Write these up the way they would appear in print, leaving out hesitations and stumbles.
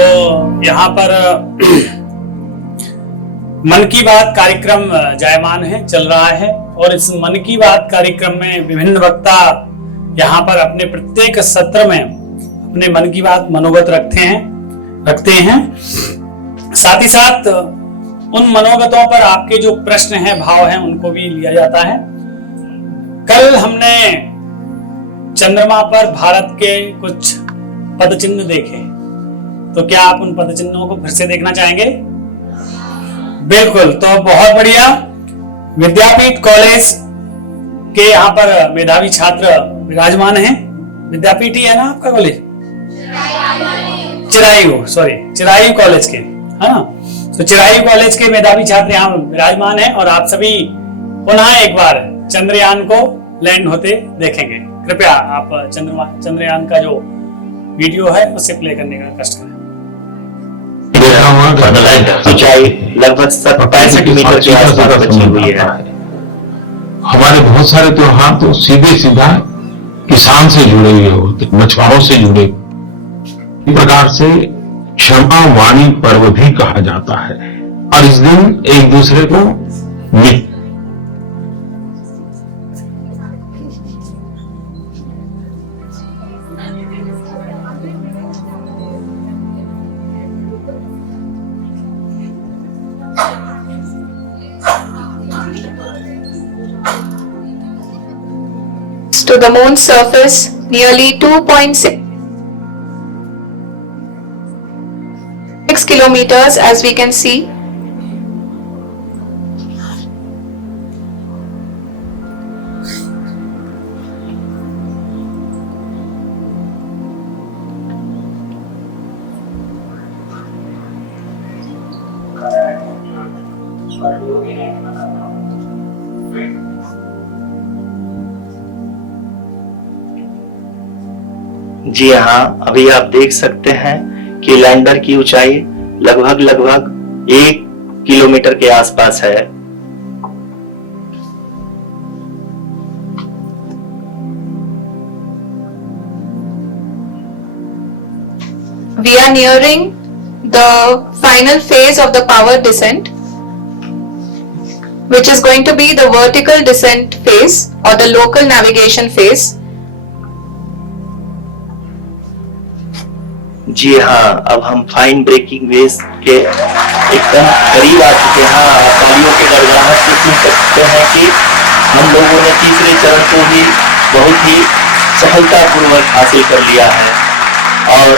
तो यहाँ पर मन की बात कार्यक्रम जायमान है, चल रहा है और इस मन की बात कार्यक्रम में विभिन्न वक्ता यहाँ पर अपने प्रत्येक सत्र में अपने मन की बात मनोगत रखते हैं। साथ ही साथ उन मनोगतों पर आपके जो प्रश्न हैं, भाव हैं, उनको भी लिया जाता है। कल हमने चंद्रमा पर भारत के कुछ पदचिन्ह देखे, तो क्या आप उन पदचिन्हों को फिर से देखना चाहेंगे? बिल्कुल, तो बहुत बढ़िया। विद्यापीठ कॉलेज के यहाँ पर मेधावी छात्र विराजमान हैं। विद्यापीठ ही है ना आपका कॉलेज? चिरायू कॉलेज के, है ना? तो चिरायू कॉलेज के मेधावी छात्र यहाँ विराजमान हैं और आप सभी पुनः एक बार चंद्रयान को लैंड होते देखेंगे। कृपया आप चंद्रयान का जो वीडियो है उसे प्ले करने का कष्ट करें। ऊंचाई लगभग 65 मीटर के आसपास बची हुई है। हमारे बहुत सारे त्योहार तो सीधे सीधा किसान से जुड़े हुए होते, मछुआरों से जुड़े। इस प्रकार से क्षमा वाणी पर्व भी कहा जाता है और इस दिन एक दूसरे को to the moon's surface nearly 2.6 kilometers, as we can see. जी हाँ, अभी आप देख सकते हैं कि लैंडर की ऊंचाई लगभग 1 किलोमीटर के आसपास है। We are nearing the final phase of the power descent, which is going to be the vertical descent phase or the local navigation phase. जी हाँ, अब हम फाइन ब्रेकिंग वेव के एकदम करीब आ चुके हैं। तालियों के गड़गड़ाहट से सुन सकते हैं कि हम लोगों ने तीसरे चरण को भी बहुत ही सफलतापूर्वक हासिल कर लिया है और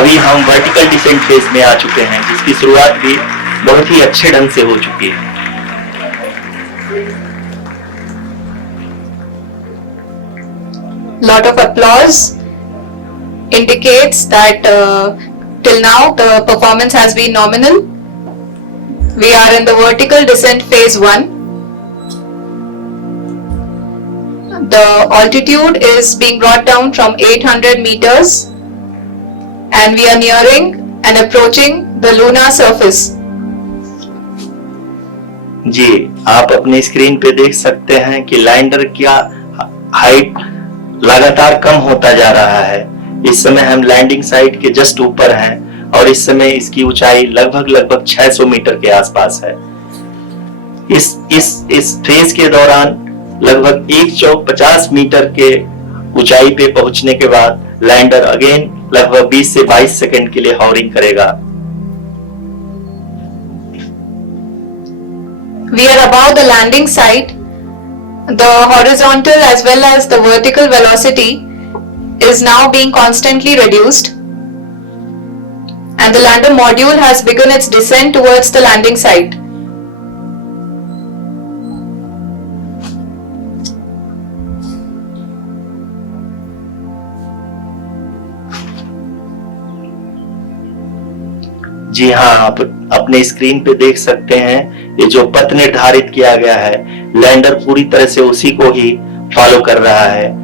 अभी हम वर्टिकल डिसेंट फेज में आ चुके हैं, जिसकी शुरुआत भी बहुत ही अच्छे ढंग से हो चुकी है। Lot of applause indicates that till now the performance has been nominal. We are in the vertical descent phase 1. The altitude is being brought down from 800 meters and we are nearing and approaching the lunar surface. जी, आप अपने screen पे देख सकते हैं कि lander का height लगातार कम होता जा रहा है। इस समय हम लैंडिंग साइट के जस्ट ऊपर हैं और इस समय इसकी ऊंचाई लगभग 600 मीटर के आसपास है। इस फेज के दौरान लगभग 150 मीटर के ऊंचाई पे पहुंचने के बाद लैंडर अगेन लगभग 20 से 22 सेकंड के लिए हॉवरिंग करेगा। We are above the landing site. The horizontal as well as the vertical velocity is now being constantly reduced and the lander module has begun its descent towards the landing site. जी हाँ, आप अपने screen पे देख सकते हैं ये जो पथ निर्धारित किया गया है, लैंडर पूरी तरह से उसी को ही फॉलो कर रहा है।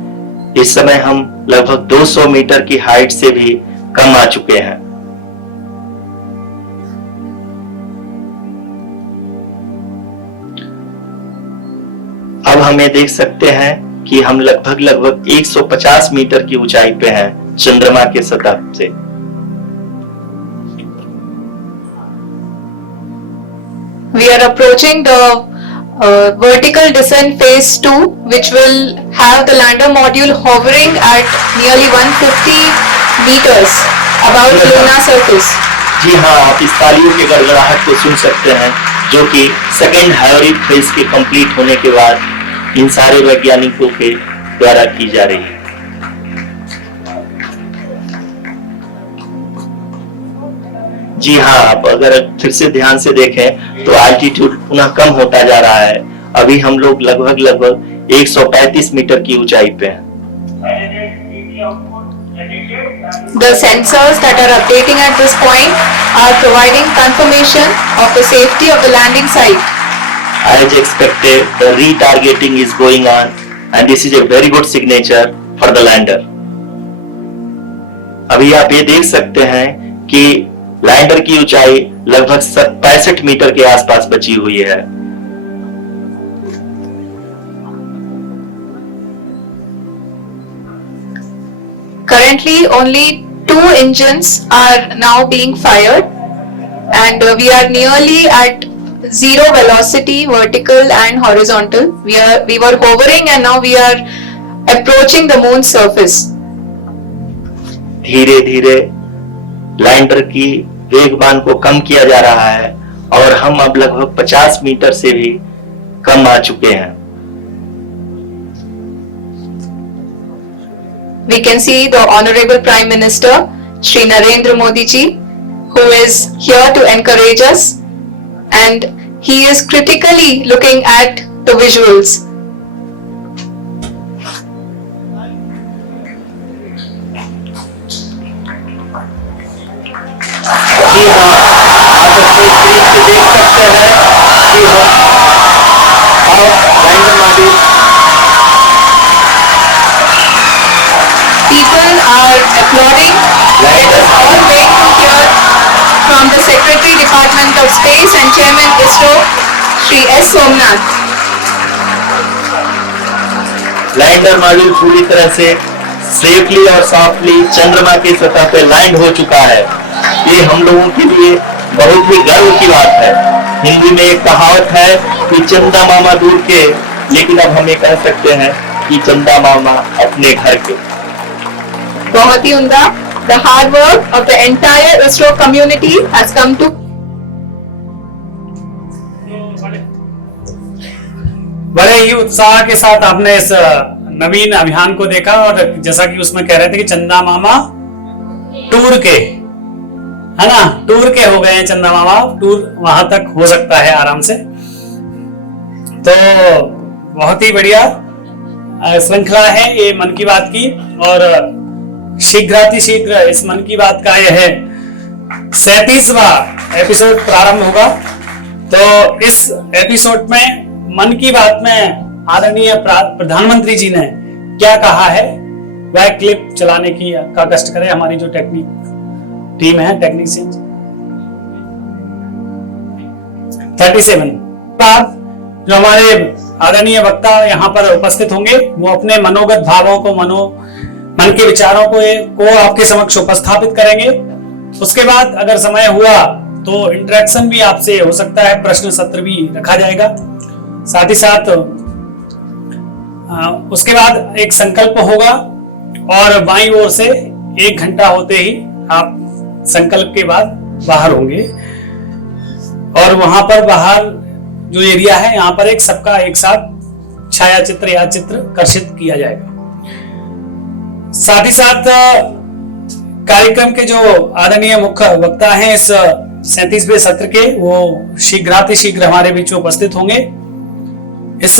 इस समय हम लगभग 200 मीटर की हाइट से भी कम आ चुके हैं। अब हमें देख सकते हैं कि हम लगभग 150 मीटर की ऊंचाई पे हैं चंद्रमा के सतह से। we are approaching the vertical descent phase 2, which will have the lander module hovering at nearly 150 meters above lunar surface. जी हाँ, आप इस तालियों के गड़गड़ाहट को सुन सकते हैं, जो कि सेकेंड हाइब्रिड फेज के कंप्लीट होने के बाद इन सारे वैज्ञानिकों के द्वारा की जा रही है। जी हाँ, आप अगर फिर से ध्यान से देखें तो एल्टीट्यूड पुनः कम होता जा रहा है। अभी हम लोग लगभग 135 मीटर की ऊंचाई पे हैं। The sensors that are updating at this point are providing confirmation of the safety of the landing site. As expected, the retargeting is going on, and this is a very good signature for the lander. अभी आप ये देख सकते हैं कि lander की ऊंचाई लगभग 65 मीटर के आसपास बची हुई है। Currently, only 2 engines are now being fired, and we are nearly at zero velocity, vertical and horizontal. We were hovering, and now we are approaching the moon's surface. धीरे धीरे लैंडर की वेगमान को कम किया जा रहा है और हम अब लगभग 50 मीटर से भी कम आ चुके हैं। We can see the Honorable Prime Minister, Shri Narendra Modi ji, who is here to encourage us, and he is critically looking at the visuals. जी हाँ, आप अपने स्क्रीन से देख सकते हैं कि lander module People are applauding. Let us all wait to hear from the Secretary Department of Space and Chairman ISRO, Shri S. Somnath. Lander module पूरी तरह से सेफली और सॉफ्टली चंद्रमा की सतह पे लैंड हो चुका है। ये हम लोगों के लिए बहुत ही गर्व की बात है। हिंदी में एक कहावत है कि चंदा मामा दूर के, लेकिन अब हम ये कह सकते हैं कि चंदा मामा अपने घर के। बहुत ही उम्दा। The hard work of the entire ISRO community has come to. बड़े ही उत्साह के साथ आपने इस नवीन अभियान को देखा, और जैसा कि उसमें कह रहे थे कि चंदा मामा टूर के, है ना, टूर के हो गए हैं चंदा मामा, टूर वहां तक हो सकता है आराम से। तो बहुत ही बढ़िया श्रृंखला है ये मन की बात की, और शीघ्र इस मन की बात का यह 37वां एपिसोड प्रारंभ होगा। तो इस एपिसोड में मन की बात में आदरणीय प्रधानमंत्री जी ने क्या कहा है, वह क्लिप चलाने की का कष्ट करें हमारी जो टीम है, टेक्नीशियन। 37 बाद जो हमारे आदरणीय वक्ता यहाँ पर उपस्थित होंगे, वो अपने मनोगत भावों को मन के विचारों को आपके समक्ष उपस्थापित करेंगे। उसके बाद अगर समय हुआ तो इंटरेक्शन भी आपसे हो सकता है, प्रश्न सत्र भी रखा जाएगा। साथ ही साथ उसके बाद एक संकल्प होगा, और बाईं ओर से 1 घंटा होते ही आप संकल्प के बाद बाहर होंगे, और वहां पर बाहर जो एरिया है यहाँ पर सबका एक साथ छाया चित्र या चित्र कर्षित किया जाएगा। साथ ही साथ कार्यक्रम के जो आदरणीय मुख्य वक्ता हैं इस 37वें सत्र के, वो शीघ्र हमारे बीच में उपस्थित होंगे। इस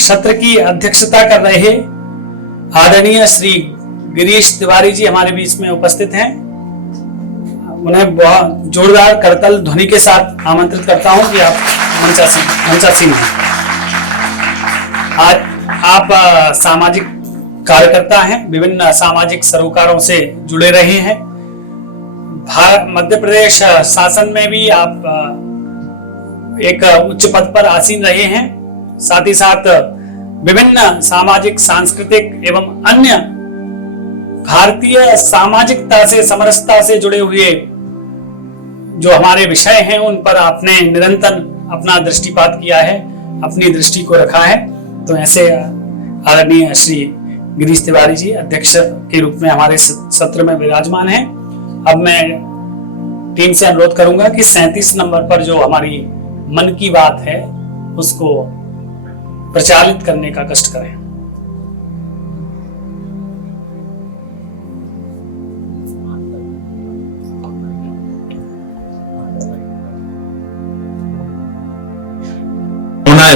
सत्र की अध्यक्षता कर रहे आदरणीय श्री गिरीश तिवारी जी हमारे बीच में उपस्थित हैं। उन्हें बहुत जोरदार करतल ध्वनि के साथ आमंत्रित करता हूं कि आप मंचासीन हैं। आज आप सामाजिक कार्यकर्ता हैं, विभिन्न सामाजिक सरोकारों से जुड़े रहे हैं। मध्य प्रदेश शासन में भी आप एक उच्च पद पर आसीन रहे हैं। साथ ही साथ विभिन्न सामाजिक, सांस्कृतिक एवं अन्य भारतीय सामाजिकता से, समरसता से जुड़े हुए जो हमारे विषय हैं, उन पर आपने निरंतर अपना दृष्टिपात किया है, अपनी दृष्टि को रखा है। तो ऐसे आदरणीय श्री गिरीश तिवारी जी अध्यक्ष के रूप में हमारे सत्र में विराजमान हैं। अब मैं टीम से अनुरोध करूंगा कि 37 नंबर पर जो हमारी मन की बात है उसको प्रचारित करने का कष्ट करें।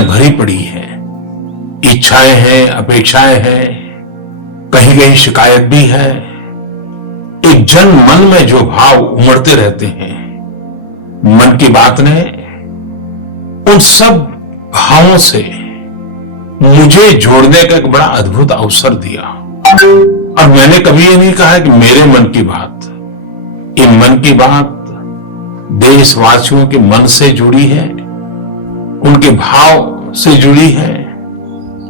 भरी पड़ी है, इच्छाएं हैं, अपेक्षाएं हैं, कहीं कहीं शिकायत भी है। एक जन मन में जो भाव उमड़ते रहते हैं, मन की बात ने उन सब भावों से मुझे जोड़ने का एक बड़ा अद्भुत अवसर दिया। और मैंने कभी ये नहीं कहा कि मेरे मन की बात, ये मन की बात देशवासियों के मन से जुड़ी है, उनके भाव से जुड़ी है,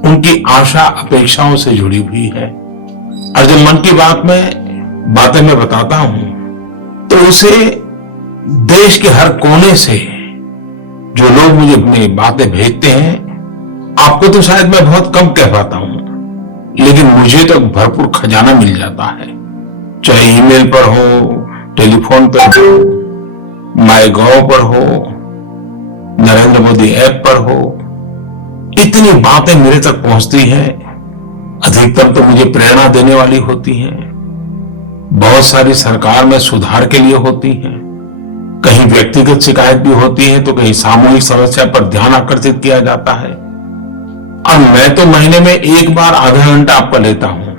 उनकी आशा अपेक्षाओं से जुड़ी हुई है। और जब मन की बात में बातें मैं बताता हूं तो उसे देश के हर कोने से जो लोग मुझे अपनी बातें भेजते हैं, आपको तो शायद मैं बहुत कम कह पाता हूं, लेकिन मुझे तो भरपूर खजाना मिल जाता है। चाहे ईमेल पर हो, टेलीफोन पर हो, माईगॉव पर हो, नरेंद्र मोदी ऐप पर हो, इतनी बातें मेरे तक पहुंचती हैं। अधिकतर तो मुझे प्रेरणा देने वाली होती हैं, बहुत सारी सरकार में सुधार के लिए होती हैं, कहीं व्यक्तिगत शिकायत भी होती है तो कहीं सामूहिक समस्या पर ध्यान आकर्षित किया जाता है। और मैं तो महीने में एक बार आधा घंटा आपका लेता हूं,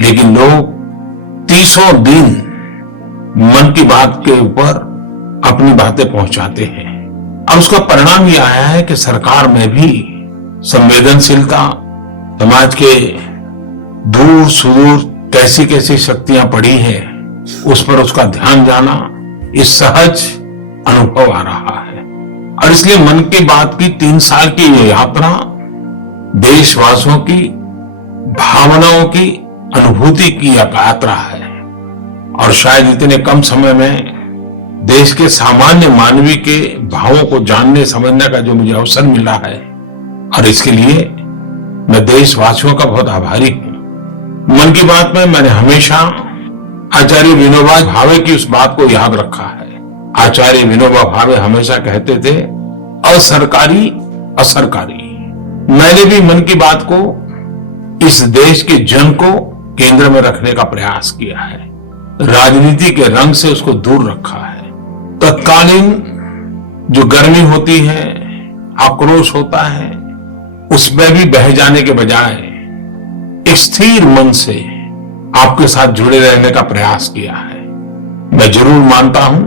लेकिन लोग 30 दिन मन की बात के ऊपर अपनी बातें पहुंचाते हैं। और उसका परिणाम यह आया है कि सरकार में भी संवेदनशीलता, समाज के दूर सुदूर कैसी कैसी शक्तियां पड़ी हैं उस पर उसका ध्यान जाना, इस सहज अनुभव आ रहा है। और इसलिए मन की बात की 3 साल की ये यात्रा देशवासियों की भावनाओं की अनुभूति की यात्रा है। और शायद इतने कम समय में देश के सामान्य मानवी के भावों को जानने समझने का जो मुझे अवसर मिला है, और इसके लिए मैं देशवासियों का बहुत आभारी हूं। मन की बात में मैंने हमेशा आचार्य विनोबा भावे की उस बात को याद रखा है। आचार्य विनोबा भावे हमेशा कहते थे, असरकारी असरकारी। मैंने भी मन की बात को इस देश के जन को केंद्र में रखने का प्रयास किया है, राजनीति के रंग से उसको दूर रखा है। तत्कालीन जो गर्मी होती है, आक्रोश होता है, उसमें भी बह जाने के बजाय एक स्थिर मन से आपके साथ जुड़े रहने का प्रयास किया है। मैं जरूर मानता हूं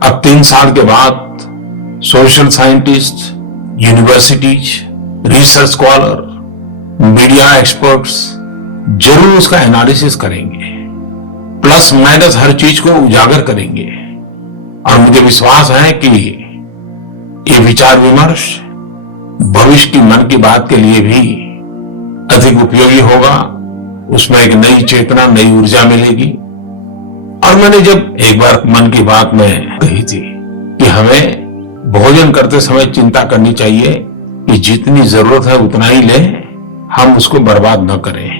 अब 3 साल के बाद social scientist, universities, research scholar, media experts जरूर उसका एनालिसिस करेंगे, प्लस माइनस हर चीज को उजागर करेंगे। और मुझे विश्वास है कि ये विचार विमर्श भविष्य की मन की बात के लिए भी अधिक उपयोगी होगा, उसमें एक नई चेतना, नई ऊर्जा मिलेगी। और मैंने जब एक बार मन की बात में कही थी कि हमें भोजन करते समय चिंता करनी चाहिए कि जितनी जरूरत है उतना ही लें, हम उसको बर्बाद न करें।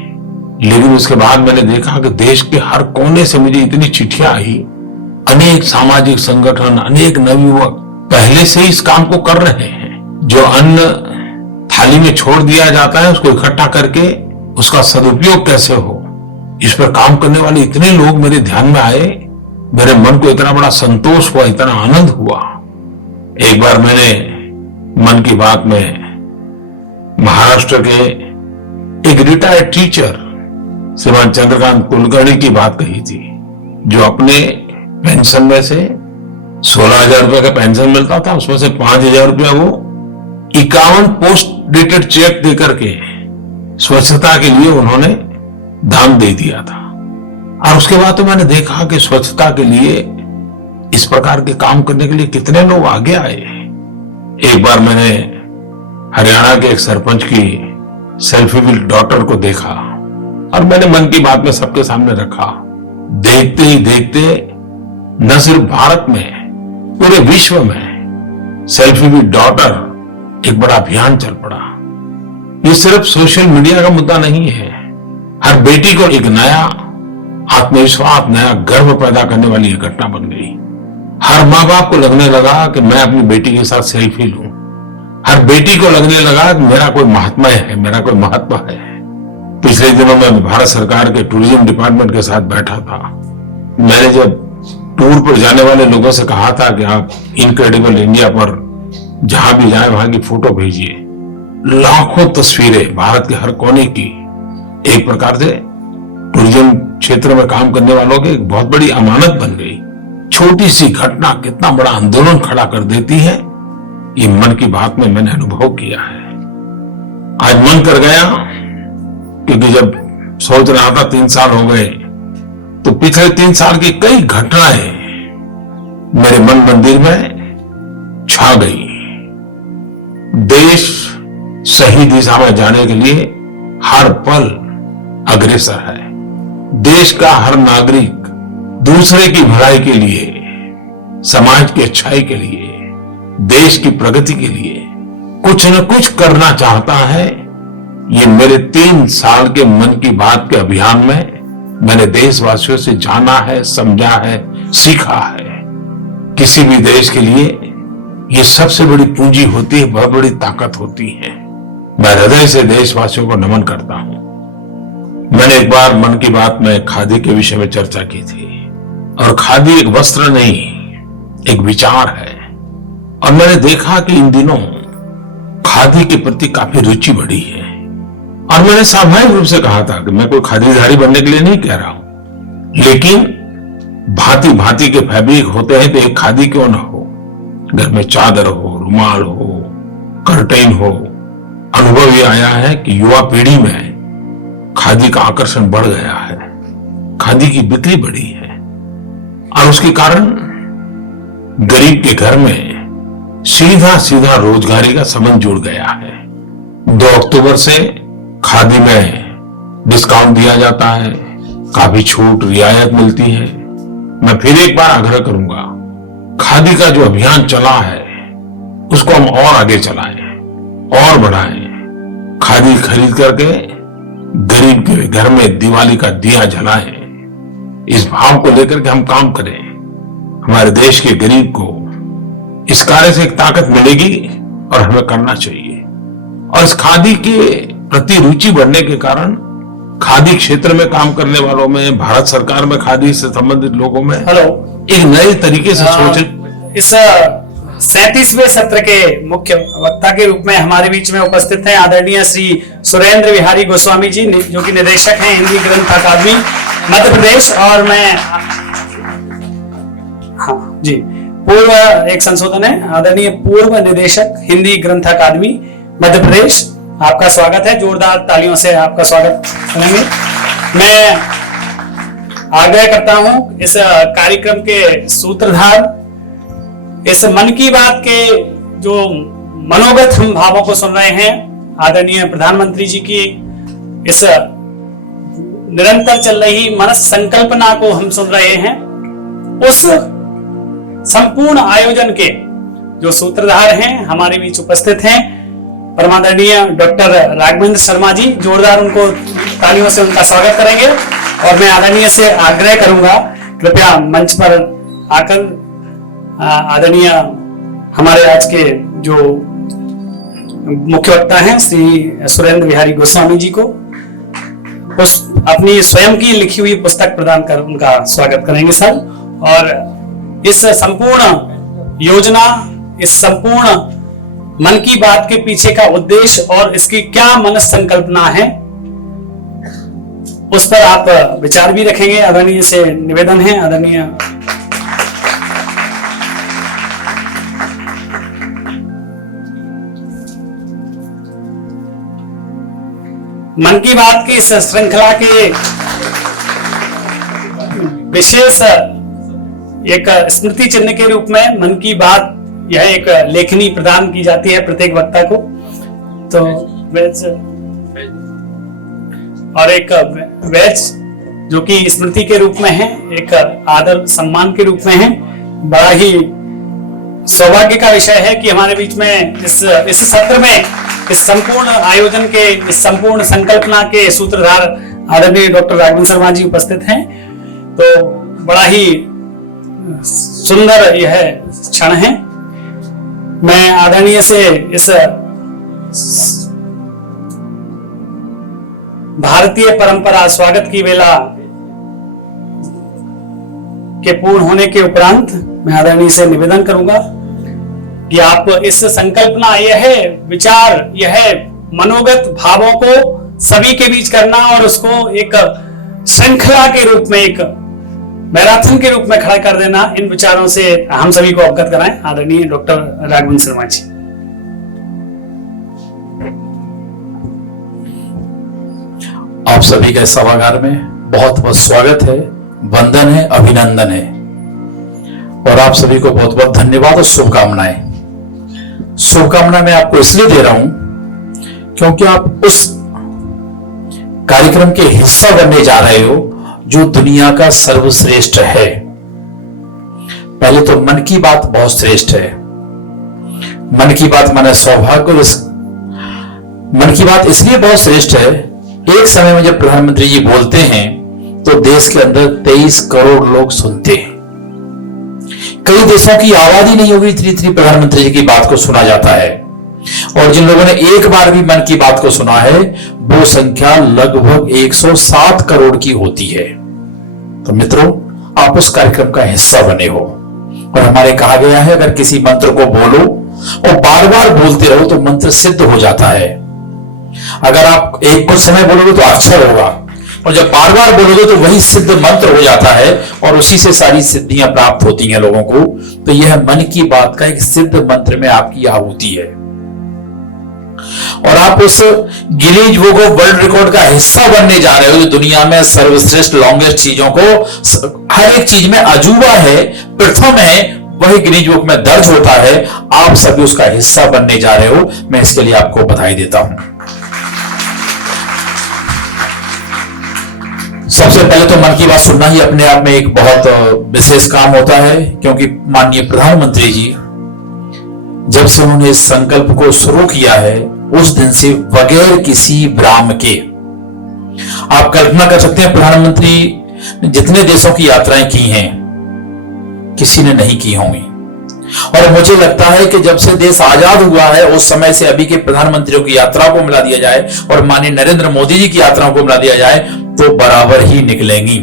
लेकिन उसके बाद मैंने देखा कि देश के हर कोने से मुझे इतनी चिट्ठियां आई, अनेक सामाजिक संगठन, अनेक नवयुवक पहले से इस काम को कर रहे हैं। जो अन्न थाली में छोड़ दिया जाता है उसको इकट्ठा करके उसका सदुपयोग कैसे हो, इस पर काम करने वाले इतने लोग मेरे ध्यान में आए। मेरे मन को इतना बड़ा संतोष हुआ, इतना आनंद हुआ। एक बार मैंने मन की बात में महाराष्ट्र के एक रिटायर्ड टीचर श्रीमान चंद्रकांत कुलकर्णी की बात कही थी, जो अपने पेंशन में से 16,000 रुपए का पेंशन मिलता था, उसमें से 5,000 रुपया वो 51 पोस्ट डेटेड चेक देकर के स्वच्छता के लिए उन्होंने दान दे दिया था। और उसके बाद तो मैंने देखा कि स्वच्छता के लिए इस प्रकार के काम करने के लिए कितने लोग आगे आए। एक बार मैंने हरियाणा के एक सरपंच की सेल्फी विद डॉटर को देखा और मैंने मन की बात में सबके सामने रखा। देखते ही देखते न सिर्फ भारत में, पूरे विश्व में सेल्फी विद डॉटर एक बड़ा अभियान चल पड़ा। ये सिर्फ सोशल मीडिया का मुद्दा नहीं है, हर बेटी को एक नया आत्मविश्वास, नया गर्व पैदा करने वाली एक घटना बन गई। हर माँ बाप को लगने लगा कि मैं अपनी बेटी के साथ सेल्फी लूं। हर बेटी को लगने लगा कि मेरा कोई महात्मा है, मेरा कोई महत्व है। पिछले दिनों में भारत सरकार के टूरिज्म डिपार्टमेंट के साथ बैठा था। मैंने जब टूर पर जाने वाले लोगों से कहा था कि आप इनक्रेडिबल इंडिया पर जहां भी जाए वहां की फोटो भेजिए, लाखों तस्वीरें भारत के हर कोने की एक प्रकार से टूरिज्म क्षेत्र में काम करने वालों की एक बहुत बड़ी अमानत बन गई। छोटी सी घटना कितना बड़ा आंदोलन खड़ा कर देती है, ये मन की बात में मैंने अनुभव किया है। आज मन कर गया, क्योंकि जब सोच रहा था 3 साल हो गए, तो पिछले 3 साल की कई घटनाएं मेरे मन मंदिर में छा गई। देश सही दिशा में जाने के लिए हर पल अग्रसर है। देश का हर नागरिक दूसरे की भलाई के लिए, समाज की अच्छाई के लिए, देश की प्रगति के लिए कुछ न कुछ करना चाहता है। ये मेरे 3 साल के मन की बात के अभियान में मैंने देशवासियों से जाना है, समझा है, सीखा है। किसी भी देश के लिए ये सबसे बड़ी पूंजी होती है, बहुत बड़ी ताकत होती है। मैं हृदय से देशवासियों को नमन करता हूं। मैंने एक बार मन की बात में खादी के विषय में चर्चा की थी, और खादी एक वस्त्र नहीं, एक विचार है। और मैंने देखा कि इन दिनों खादी के प्रति काफी रुचि बढ़ी है। और मैंने स्वाभाविक रूप से कहा था कि मैं कोई खादीधारी बनने के लिए नहीं कह रहा हूं, लेकिन भांति भांति के फैब्रिक होते हैं, तो एक खादी क्यों ना हो। घर में चादर हो, रुमाल हो, कर्टेन हो। अनुभव ये आया है कि युवा पीढ़ी में खादी का आकर्षण बढ़ गया है, खादी की बिक्री बढ़ी है, और उसके कारण गरीब के घर में सीधा सीधा रोजगारी का संबंध जुड़ गया है। 2 अक्टूबर से खादी में डिस्काउंट दिया जाता है, काफी छूट रियायत मिलती है। मैं फिर एक बार आग्रह करूंगा, खादी का जो अभियान चला है उसको हम और आगे चलाएं और बढ़ाएं। खादी खरीद करके गरीब के घर में दिवाली का दिया जलाएं। इस भाव को लेकर के हम काम करें। हमारे देश के गरीब को इस कार्य से एक ताकत मिलेगी और हमें करना चाहिए। और इस खादी के प्रति रुचि बढ़ने के कारण खादी क्षेत्र में काम करने वालों में, भारत सरकार में खादी से संबंधित लोगों में एक नए तरीके से सोच। इस 37वें सत्र के मुख्य वक्ता के रूप में हमारे बीच में उपस्थित हैं आदरणीय श्री सुरेंद्र बिहारी गोस्वामी जी, जो कि निदेशक हैं हिंदी ग्रंथ अकादमी मध्य प्रदेश। और मैं हाँ जी, पूर्व एक संशोधन है, आदरणीय पूर्व निदेशक हिंदी ग्रंथ अकादमी मध्य प्रदेश। आपका स्वागत है, जोरदार तालियों से आपका स्वागत करेंगे। मैं आग्रह करता हूं इस कार्यक्रम के सूत्रधार, इस मन की बात के जो मनोगत हम भावों को सुन रहे हैं, आदरणीय प्रधानमंत्री जी की इस निरंतर चल रही मनस संकल्पना को हम सुन रहे हैं। उस संपूर्ण आयोजन के जो सूत्रधार हैं हमारे बीच उपस्थित हैं परमादरणीय डॉक्टर राघवेंद्र शर्मा जी। जोरदार उनको तालियों से उनका स्वागत करेंगे। और मैं आदरणीय से आग्रह करूंगा, कृपया मंच पर आकर आदरणीय हमारे आज के जो मुख्य वक्ता हैं श्री सुरेंद्र बिहारी गोस्वामी जी को उस अपनी स्वयं की लिखी हुई पुस्तक प्रदान कर उनका स्वागत करेंगे सर। और इस संपूर्ण योजना, इस संपूर्ण मन की बात के पीछे का उद्देश्य और इसकी क्या मनस संकल्पना है, उस पर आप विचार भी रखेंगे। आदरणीय से निवेदन है, आदरणीय मन की बात की इस श्रृंखला के विशेष एक स्मृति चिन्ह के रूप में मन की बात यह एक लेखनी प्रदान की जाती है प्रत्येक वक्ता को। तो वेज और एक वेज जो कि स्मृति के रूप में है, एक आदर सम्मान के रूप में है। बड़ा ही सौभाग्य का विषय है कि हमारे बीच में इस सत्र में, इस संपूर्ण आयोजन के, इस संपूर्ण संकल्पना के सूत्रधार आदरणीय डॉक्टर राघवेंद्र शर्मा जी उपस्थित हैं। तो बड़ा ही सुंदर यह क्षण है। मैं आदरणीय से इस भारतीय परंपरा स्वागत की वेला के पूर्ण होने के उपरांत मैं आदरणीय से निवेदन करूंगा कि आप इस संकल्पना, यह विचार, यह मनोगत भावों को सभी के बीच करना और उसको एक श्रृंखला के रूप में, एक मैराथन के रूप में खड़ा कर देना, इन विचारों से हम सभी को अवगत कराएं। आदरणीय डॉक्टर राघवेंद्र शर्मा जी। आप सभी के सभागार में बहुत बहुत स्वागत है, वंदन है, अभिनंदन है और आप सभी को बहुत बहुत धन्यवाद और शुभकामनाएं। शुभकामनाएं मैं आपको इसलिए दे रहा हूं क्योंकि आप उस कार्यक्रम के हिस्सा बनने जा रहे हो जो दुनिया का सर्वश्रेष्ठ है। पहले तो मन की बात बहुत श्रेष्ठ है। मन की बात माने सौभाग्य। मन की बात इसलिए बहुत श्रेष्ठ है, एक समय में जब प्रधानमंत्री जी बोलते हैं तो देश के अंदर 23 करोड़ लोग सुनते हैं। कई देशों की आबादी नहीं होगी इतनी प्रधानमंत्री जी की बात को सुना जाता है, और जिन लोगों ने एक बार भी मन की बात को सुना है वो संख्या लगभग 107 करोड़ की होती है। तो मित्रों, आप उस कार्यक्रम का हिस्सा बने हो और हमारे कहा गया है अगर किसी मंत्र को बोलो और बार बार बोलते रहो तो मंत्र सिद्ध हो जाता है। अगर आप एक कुछ समय बोलोगे तो अक्षर होगा, और जब बार बार बोलोगे तो वही सिद्ध मंत्र हो जाता है और उसी से सारी सिद्धियां प्राप्त होती हैं लोगों को। तो यह मन की बात का एक सिद्ध मंत्र में आपकी आहुति है और आप उस Guinness book of world record का हिस्सा बनने जा रहे हो जो दुनिया में सर्वश्रेष्ठ लॉन्गेस्ट चीजों को, हर एक चीज में अजूबा है, प्रथम है, वही गिनीज बुक में दर्ज होता है। आप सभी उसका हिस्सा बनने जा रहे हो, मैं इसके लिए आपको बधाई देता हूं। सबसे पहले तो मन की बात सुनना ही अपने आप में एक बहुत विशेष काम होता है, क्योंकि माननीय प्रधानमंत्री जी जब से उन्होंने इस संकल्प को शुरू किया है उस दिन से बगैर किसी विराम के, आप कल्पना कर सकते हैं प्रधानमंत्री ने जितने देशों की यात्राएं की हैं किसी ने नहीं की होंगी। और मुझे लगता है कि जब से देश आजाद हुआ है उस समय से अभी के प्रधानमंत्रियों की यात्रा को मिला दिया जाए और माननीय नरेंद्र मोदी जी की यात्राओं को मिला दिया जाए तो बराबर ही निकलेंगी।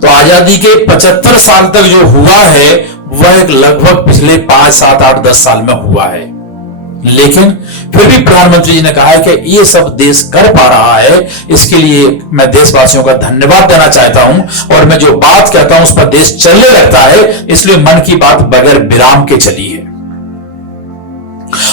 तो आजादी के 75 साल तक जो हुआ है वह लगभग पिछले 5, 7, 8, 10 साल में हुआ है, लेकिन फिर भी प्रधानमंत्री जी ने कहा है कि ये सब देश कर पा रहा है। इसके लिए मैं देशवासियों का धन्यवाद देना चाहता हूं और मैं जो बात कहता हूं उस पर देश चलने लगता है, इसलिए मन की बात बगैर विराम के चली है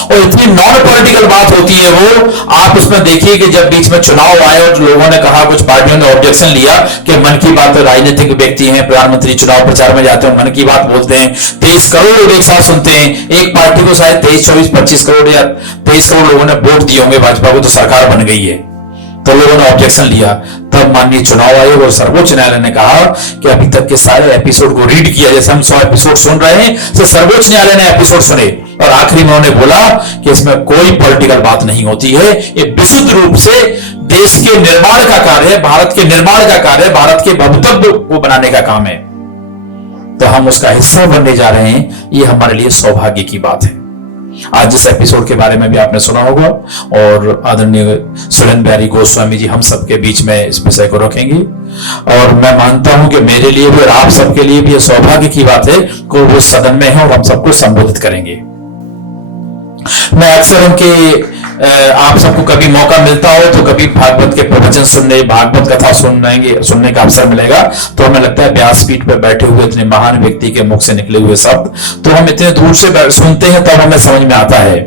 और इतनी नॉन पॉलिटिकल बात होती है वो। आप उसमें देखिए कि जब बीच में चुनाव आए और लोगों ने कहा, कुछ पार्टियों ने ऑब्जेक्शन लिया कि मन की बात तो राजनीतिक व्यक्ति हैं, प्रधानमंत्री चुनाव प्रचार में जाते हैं, मन की बात बोलते हैं, 23 करोड़ लोग एक साथ सुनते हैं। एक पार्टी को शायद 23, 24, 25 करोड़ या 23 करोड़ लोगों ने वोट दिए होंगे भाजपा को, तो सरकार बन गई है। तो लोगों ने ऑब्जेक्शन लिया। तब माननीय चुनाव आयोग और सर्वोच्च न्यायालय ने कहा कि अभी तक के सारे एपिसोड को रीड किया, जैसे हम 100 एपिसोड सुन रहे हैं, तो सर्वोच्च न्यायालय ने एपिसोड सुने और आखिरी में उन्होंने बोला कि इसमें कोई पॉलिटिकल बात नहीं होती है, ये विशुद्ध रूप से देश के निर्माण का कार्य है, भारत के निर्माण का कार्य है, भारत के भवितव्य को बनाने का काम है। तो हम उसका हिस्सा बनने जा रहे हैं, ये हमारे लिए सौभाग्य की बात है। आज जिस एपिसोड के बारे में भी आपने सुना होगा और आदरणीय सुरेंद्र बिहारी गोस्वामी जी हम सबके बीच में इस विषय को रखेंगे, और मैं मानता हूं कि मेरे लिए भी और आप सबके लिए भी यह सौभाग्य की बात है कि वो सदन में है और हम सबको संबोधित करेंगे। मैं अक्सर उनके आप सबको कभी मौका मिलता हो तो कभी भागवत के प्रवचन सुनने, भागवत कथा सुनने का अवसर मिलेगा, तो हमें लगता है व्यासपीठ पर बैठे हुए इतने महान व्यक्ति के मुख से निकले हुए शब्द तो हम इतने दूर से सुनते हैं तब हमें समझ में आता है।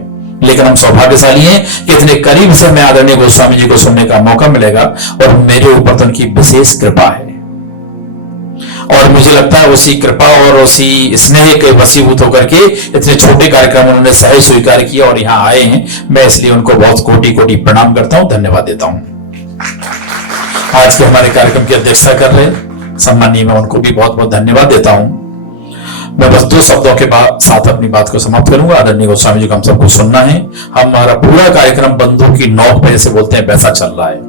लेकिन हम सौभाग्यशाली हैं कि इतने करीब से हमें आदरणीय गोस्वामी जी को सुनने का मौका मिलेगा और मेरे ऊपर तो उनकी विशेष कृपा है और मुझे लगता है उसी कृपा और उसी स्नेह के वशीभूत होकर के इतने छोटे कार्यक्रम उन्होंने सहज स्वीकार किया और यहाँ आए हैं। मैं इसलिए उनको बहुत कोटि कोटि प्रणाम करता हूं, धन्यवाद देता हूं। आज के हमारे कार्यक्रम की अध्यक्षता कर रहे सम्माननीय, मैं उनको भी बहुत बहुत धन्यवाद देता हूं। मैं बस 2 शब्दों के साथ अपनी बात को समाप्त करूंगा। आदरणीय गोस्वामी जी को हम सबको सुनना है। हमारा पूरा कार्यक्रम बंदूक की नोक पे जैसे बोलते हैं वैसा चल रहा है।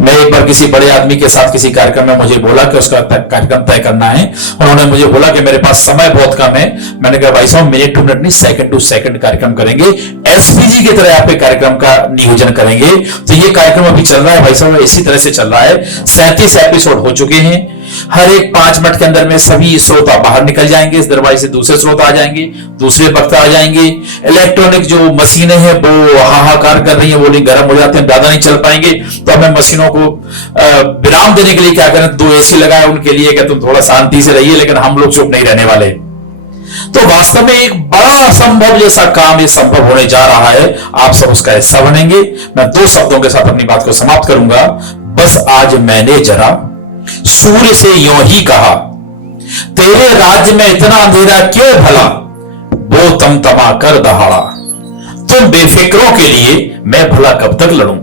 मैं एक बार किसी बड़े आदमी के साथ किसी कार्यक्रम में मुझे बोला कि उसका कार्यक्रम तय करना है। उन्होंने मुझे बोला कि मेरे पास समय बहुत कम है। मैंने कहा भाई साहब मिनट टू मिनट नहीं, सेकंड टू सेकंड कार्यक्रम करेंगे। एसपीजी की तरह आप कार्यक्रम का नियोजन करेंगे। तो ये कार्यक्रम अभी चल रहा है भाई साहब, इसी तरह से चल रहा है। 37 एपिसोड हो चुके हैं। हर एक 5 मिनट के अंदर में सभी श्रोता बाहर निकल जाएंगे, इस दरवाजे से दूसरे श्रोता आ जाएंगे, दूसरे वक्ता आ जाएंगे। इलेक्ट्रॉनिक जो मशीनें हैं वो हाहाकार कर रही हैं, वो नहीं गर्म हो जाते हैं, ज्यादा नहीं चल पाएंगे। तो हमें मशीनों को विराम देने के लिए क्या करें, 2 एसी लगाए उनके लिए कि तुम थोड़ा शांति से रहिए, लेकिन हम लोग चुप नहीं रहने वाले। तो वास्तव में एक बड़ा असंभव जैसा काम ये संभव होने जा रहा है। आप सब उसका हिस्सा बनेंगे। मैं 2 शब्दों के साथ अपनी बात को समाप्त करूंगा। बस आज मैंने जरा सूर्य से यूं ही कहा, तेरे राज्य में इतना अंधेरा क्यों भला, वो तमतमा कर दहाड़ा। तुम बेफिक्रों के लिए मैं भला कब तक लड़ूं,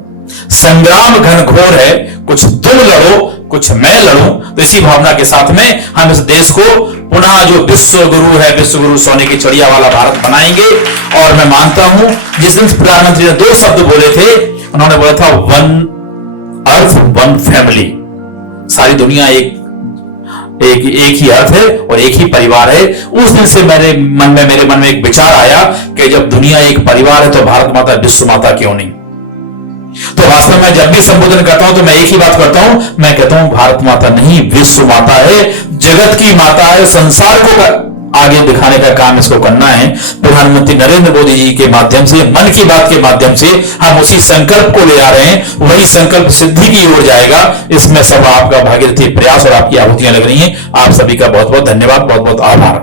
संग्राम घनघोर है, कुछ तुम लड़ो कुछ मैं लड़ूं। तो इसी भावना के साथ में हम इस देश को पुनः जो विश्व गुरु है, विश्व गुरु सोने की चिड़िया वाला भारत बनाएंगे। और मैं मानता हूं जिस दिन प्रधानमंत्री ने 2 शब्द बोले थे, उन्होंने बोला था 1 अर्थ 1 फैमिली। सारी दुनिया एक ही अर्थ है और एक ही परिवार है। उस दिन से मेरे मन में एक विचार आया कि जब दुनिया एक परिवार है तो भारत माता विश्व माता क्यों नहीं। तो वास्तव में जब भी संबोधन करता हूं तो मैं एक ही बात करता हूं, मैं कहता हूं भारत माता नहीं विश्व माता है, जगत की माता है। संसार को आगे दिखाने का काम इसको करना है। प्रधानमंत्री नरेंद्र मोदी जी के माध्यम से, मन की बात के माध्यम से हम उसी संकल्प को ले आ रहे हैं। वही संकल्प सिद्धि की ओर जाएगा। इसमें सब आपका भागीरथी प्रयास और आपकी आहुतियां लग रही हैं। आप सभी का बहुत बहुत धन्यवाद, बहुत बहुत आभार।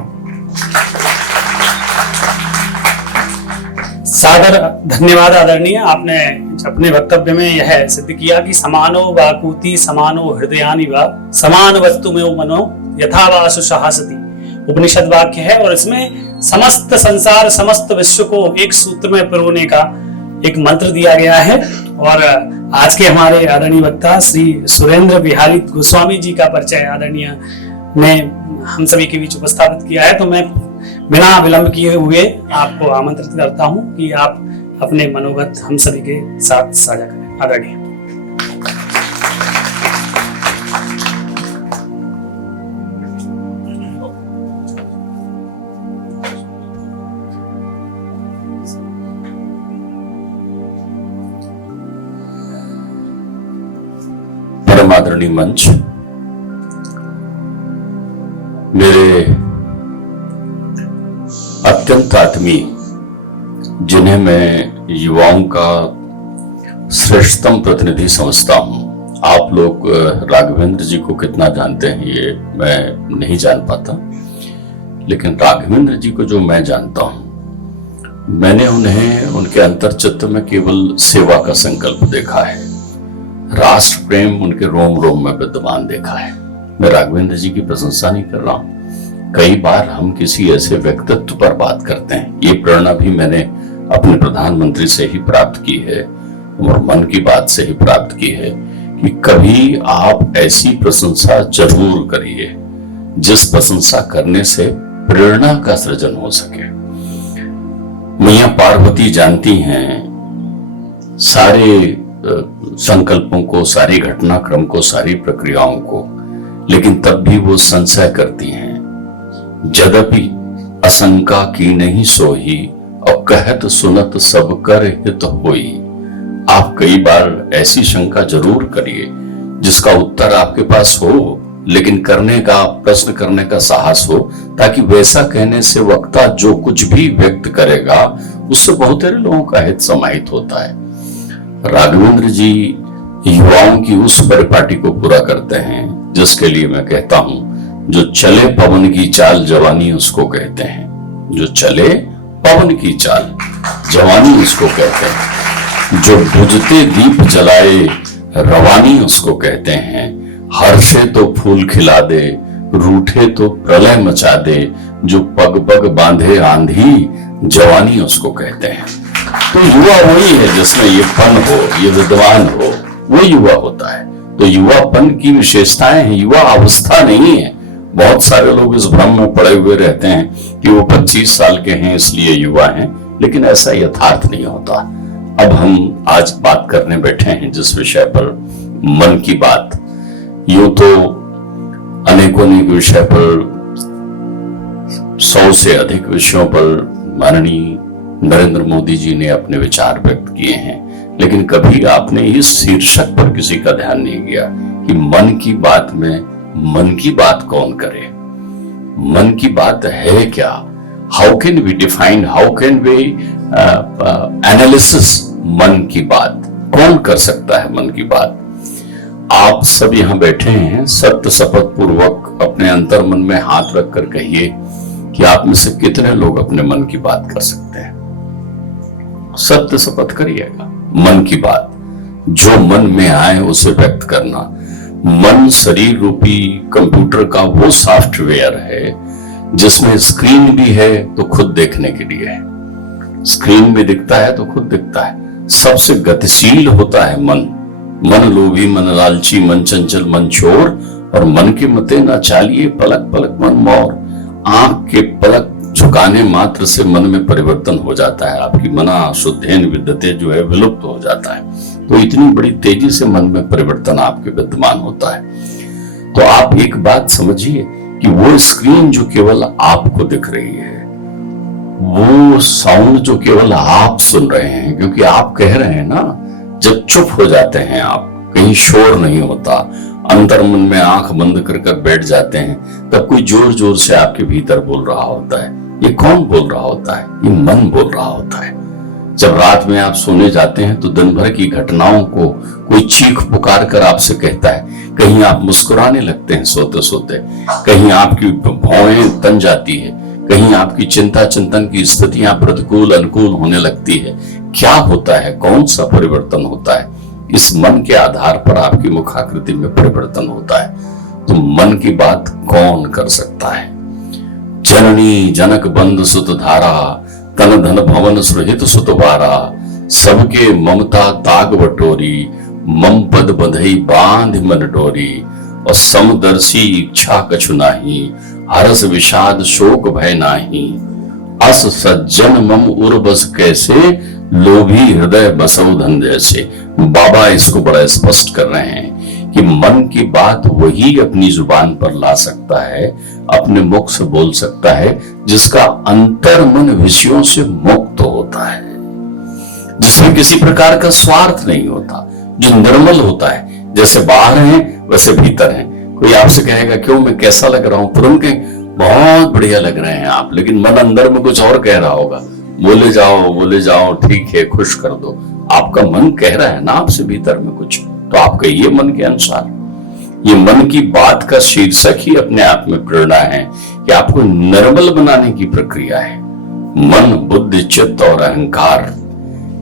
सादर धन्यवाद आदरणीय। आपने अपने वक्तव्य में यह सिद्ध किया कि समानो वाकूति समानो हृदयानि वा समान वस्तु में मनो यथा वासु सहासति उपनिषद वाक्य है। और इसमें समस्त संसार समस्त विश्व को एक सूत्र में पिरोने का एक मंत्र दिया गया है। और आज के हमारे आदरणीय वक्ता श्री सुरेंद्र बिहारी गोस्वामी जी का परिचय आदरणीय ने हम सभी के बीच उपस्थापित किया है। तो मैं बिना विलंब किए हुए आपको आमंत्रित करता हूं कि आप अपने मनोगत हम सभी के साथ साझा करें। आदरणीय। परम आदरणीय मंच, मेरे अत्यंत आत्मीय, जिन्हें मैं युवाओं का श्रेष्ठतम प्रतिनिधि समझता हूं। आप लोग राघवेंद्र जी को कितना जानते हैं ये मैं नहीं जान पाता, लेकिन राघवेंद्र जी को जो मैं जानता हूं, मैंने उन्हें उनके अंतर्चित्त में केवल सेवा का संकल्प देखा है। राष्ट्र प्रेम उनके रोम रोम में विद्यमान देखा है। मैं राघवेंद्र जी की प्रशंसा नहीं कर रहा हूं। कई बार हम किसी ऐसे व्यक्तित्व पर बात करते हैं, ये प्रेरणा भी मैंने अपने प्रधानमंत्री से ही प्राप्त की है और मन की बात से ही प्राप्त की है कि कभी आप ऐसी प्रशंसा जरूर करिए जिस प्रशंसा करने से प्रेरणा का सृजन हो सके। मैया पार्वती जानती हैं सारे संकल्पों को, सारी घटनाक्रम को, सारी प्रक्रियाओं को, लेकिन तब भी वो संशय करती हैं। यद्यपि आशंका की नहीं सोही और कहत सुनत सब कर हित होई। आप कई बार ऐसी शंका जरूर करिए जिसका उत्तर आपके पास हो, लेकिन करने का, प्रश्न करने का साहस हो, ताकि वैसा कहने से वक्ता जो कुछ भी व्यक्त करेगा उससे बहुत सारे लोगों का हित समाहित होता है। राघवेंद्र जी युवाओं की उस परिपाटी को पूरा करते हैं जिसके लिए मैं कहता हूं, जो चले पवन की चाल जवानी उसको कहते हैं। जो चले पवन की चाल जवानी उसको कहते हैं। जो बुझते दीप जलाए रवानी उसको कहते हैं। हर्षे तो फूल खिला दे, रूठे तो प्रलय मचा दे। जो पग पग बांधे आंधी जवानी उसको कहते हैं। तो युवा वही है जिसमें ये पन हो, ये विद्वान हो, वो युवा होता है। तो युवापन की विशेषताएं हैं, युवा अवस्था नहीं है, बहुत सारे लोग इस भ्रम में पड़े हुए रहते हैं कि वो 25 साल के हैं इसलिए युवा हैं, लेकिन ऐसा यथार्थ नहीं होता। अब हम आज बात करने बैठे हैं जिस विषय पर, मन की बात। यूं तो अनेकों विषय पर, 100 से अधिक विषयों पर माननीय नरेंद्र मोदी जी ने अपने विचार व्यक्त किए हैं, लेकिन कभी आपने इस शीर्षक पर किसी का ध्यान नहीं किया कि मन की बात में मन की बात कौन करे, मन की बात है क्या, how can we define, how can we analysis Mann Ki बात, कौन कर सकता है मन की बात। आप सब यहां बैठे हैं, सत्य शपथ पूर्वक अपने अंतर मन में हाथ रखकर कहिए कि आप में से कितने लोग अपने मन की बात कर सकते हैं। सत्य शपथ करिएगा। मन की बात, जो मन में आए उसे व्यक्त करना। मन शरीर रूपी कंप्यूटर का वो सॉफ्टवेयर है जिसमें स्क्रीन भी है तो खुद देखने के लिए है, स्क्रीन में दिखता है तो खुद दिखता है। सबसे गतिशील होता है मन। मन लोभी, मन लालची, मन चंचल, मन चोर, और मन के मते न चालिए पलक पलक मन मोर। आंख के पलक झुकाने मात्र से मन में परिवर्तन हो जाता है, आपकी मना शुद्धेन विद्यते जो है विलुप्त हो जाता है। तो इतनी बड़ी तेजी से मन में परिवर्तन आपके विद्यमान होता है। तो आप एक बात समझिए कि वो स्क्रीन जो केवल आपको दिख रही है, वो साउंड जो केवल आप सुन रहे हैं, क्योंकि आप कह रहे हैं ना, जब चुप हो जाते हैं आप, कहीं शोर नहीं होता, अंतर मन में आंख बंद कर बैठ जाते हैं, तब कोई जोर जोर से आपके भीतर बोल रहा होता है। ये कौन बोल रहा होता है? ये मन बोल रहा होता है। जब रात में आप सोने जाते हैं तो दिन भर की घटनाओं को कोई चीख पुकार कर आपसे कहता है, कहीं आप मुस्कुराने लगते हैं सोते सोते, कहीं आपकी भौहें तन जाती है, कहीं आपकी चिंता चिंतन की स्थितियां प्रतिकूल अनुकूल होने लगती है। क्या होता है, कौन सा परिवर्तन होता है? इस मन के आधार पर आपकी मुखाकृति में परिवर्तन होता है। तो मन की बात कौन कर सकता है? जननी जनक बंद सुत धारा, तन धन भवन सुरहित सुत बारा, सबके ममता ताग बटोरी, मम पद बंधई बांध मन डोरी, और समदर्शी इच्छा कछु नाही, हरस विषाद शोक भय नाही, अस सज्जन मम उर बस कैसे, लोभी हृदय बसौ धन जैसे। बाबा इसको बड़ा स्पष्ट कर रहे हैं कि मन की बात वही अपनी जुबान पर ला सकता है, अपने मुख से बोल सकता है, जिसका अंतर मन विषयों से मुक्त होता है, जिसमें किसी प्रकार का स्वार्थ नहीं होता, जो निर्मल होता है। जैसे बाहर हैं वैसे भीतर हैं। कोई आपसे कहेगा क्यों, मैं कैसा लग रहा हूं, तुरंत कहें बहुत बढ़िया लग रहे हैं आप, लेकिन मन अंदर में कुछ और कह रहा होगा, बोले जाओ ठीक है, खुश कर दो। आपका मन कह रहा है ना आपसे भीतर में कुछ, तो आप कहिए मन के अनुसार। ये मन की बात का शीर्षक ही अपने आप में प्रेरणा है कि आपको निर्मल बनाने की प्रक्रिया है। मन, बुद्धि, चित्त और अहंकार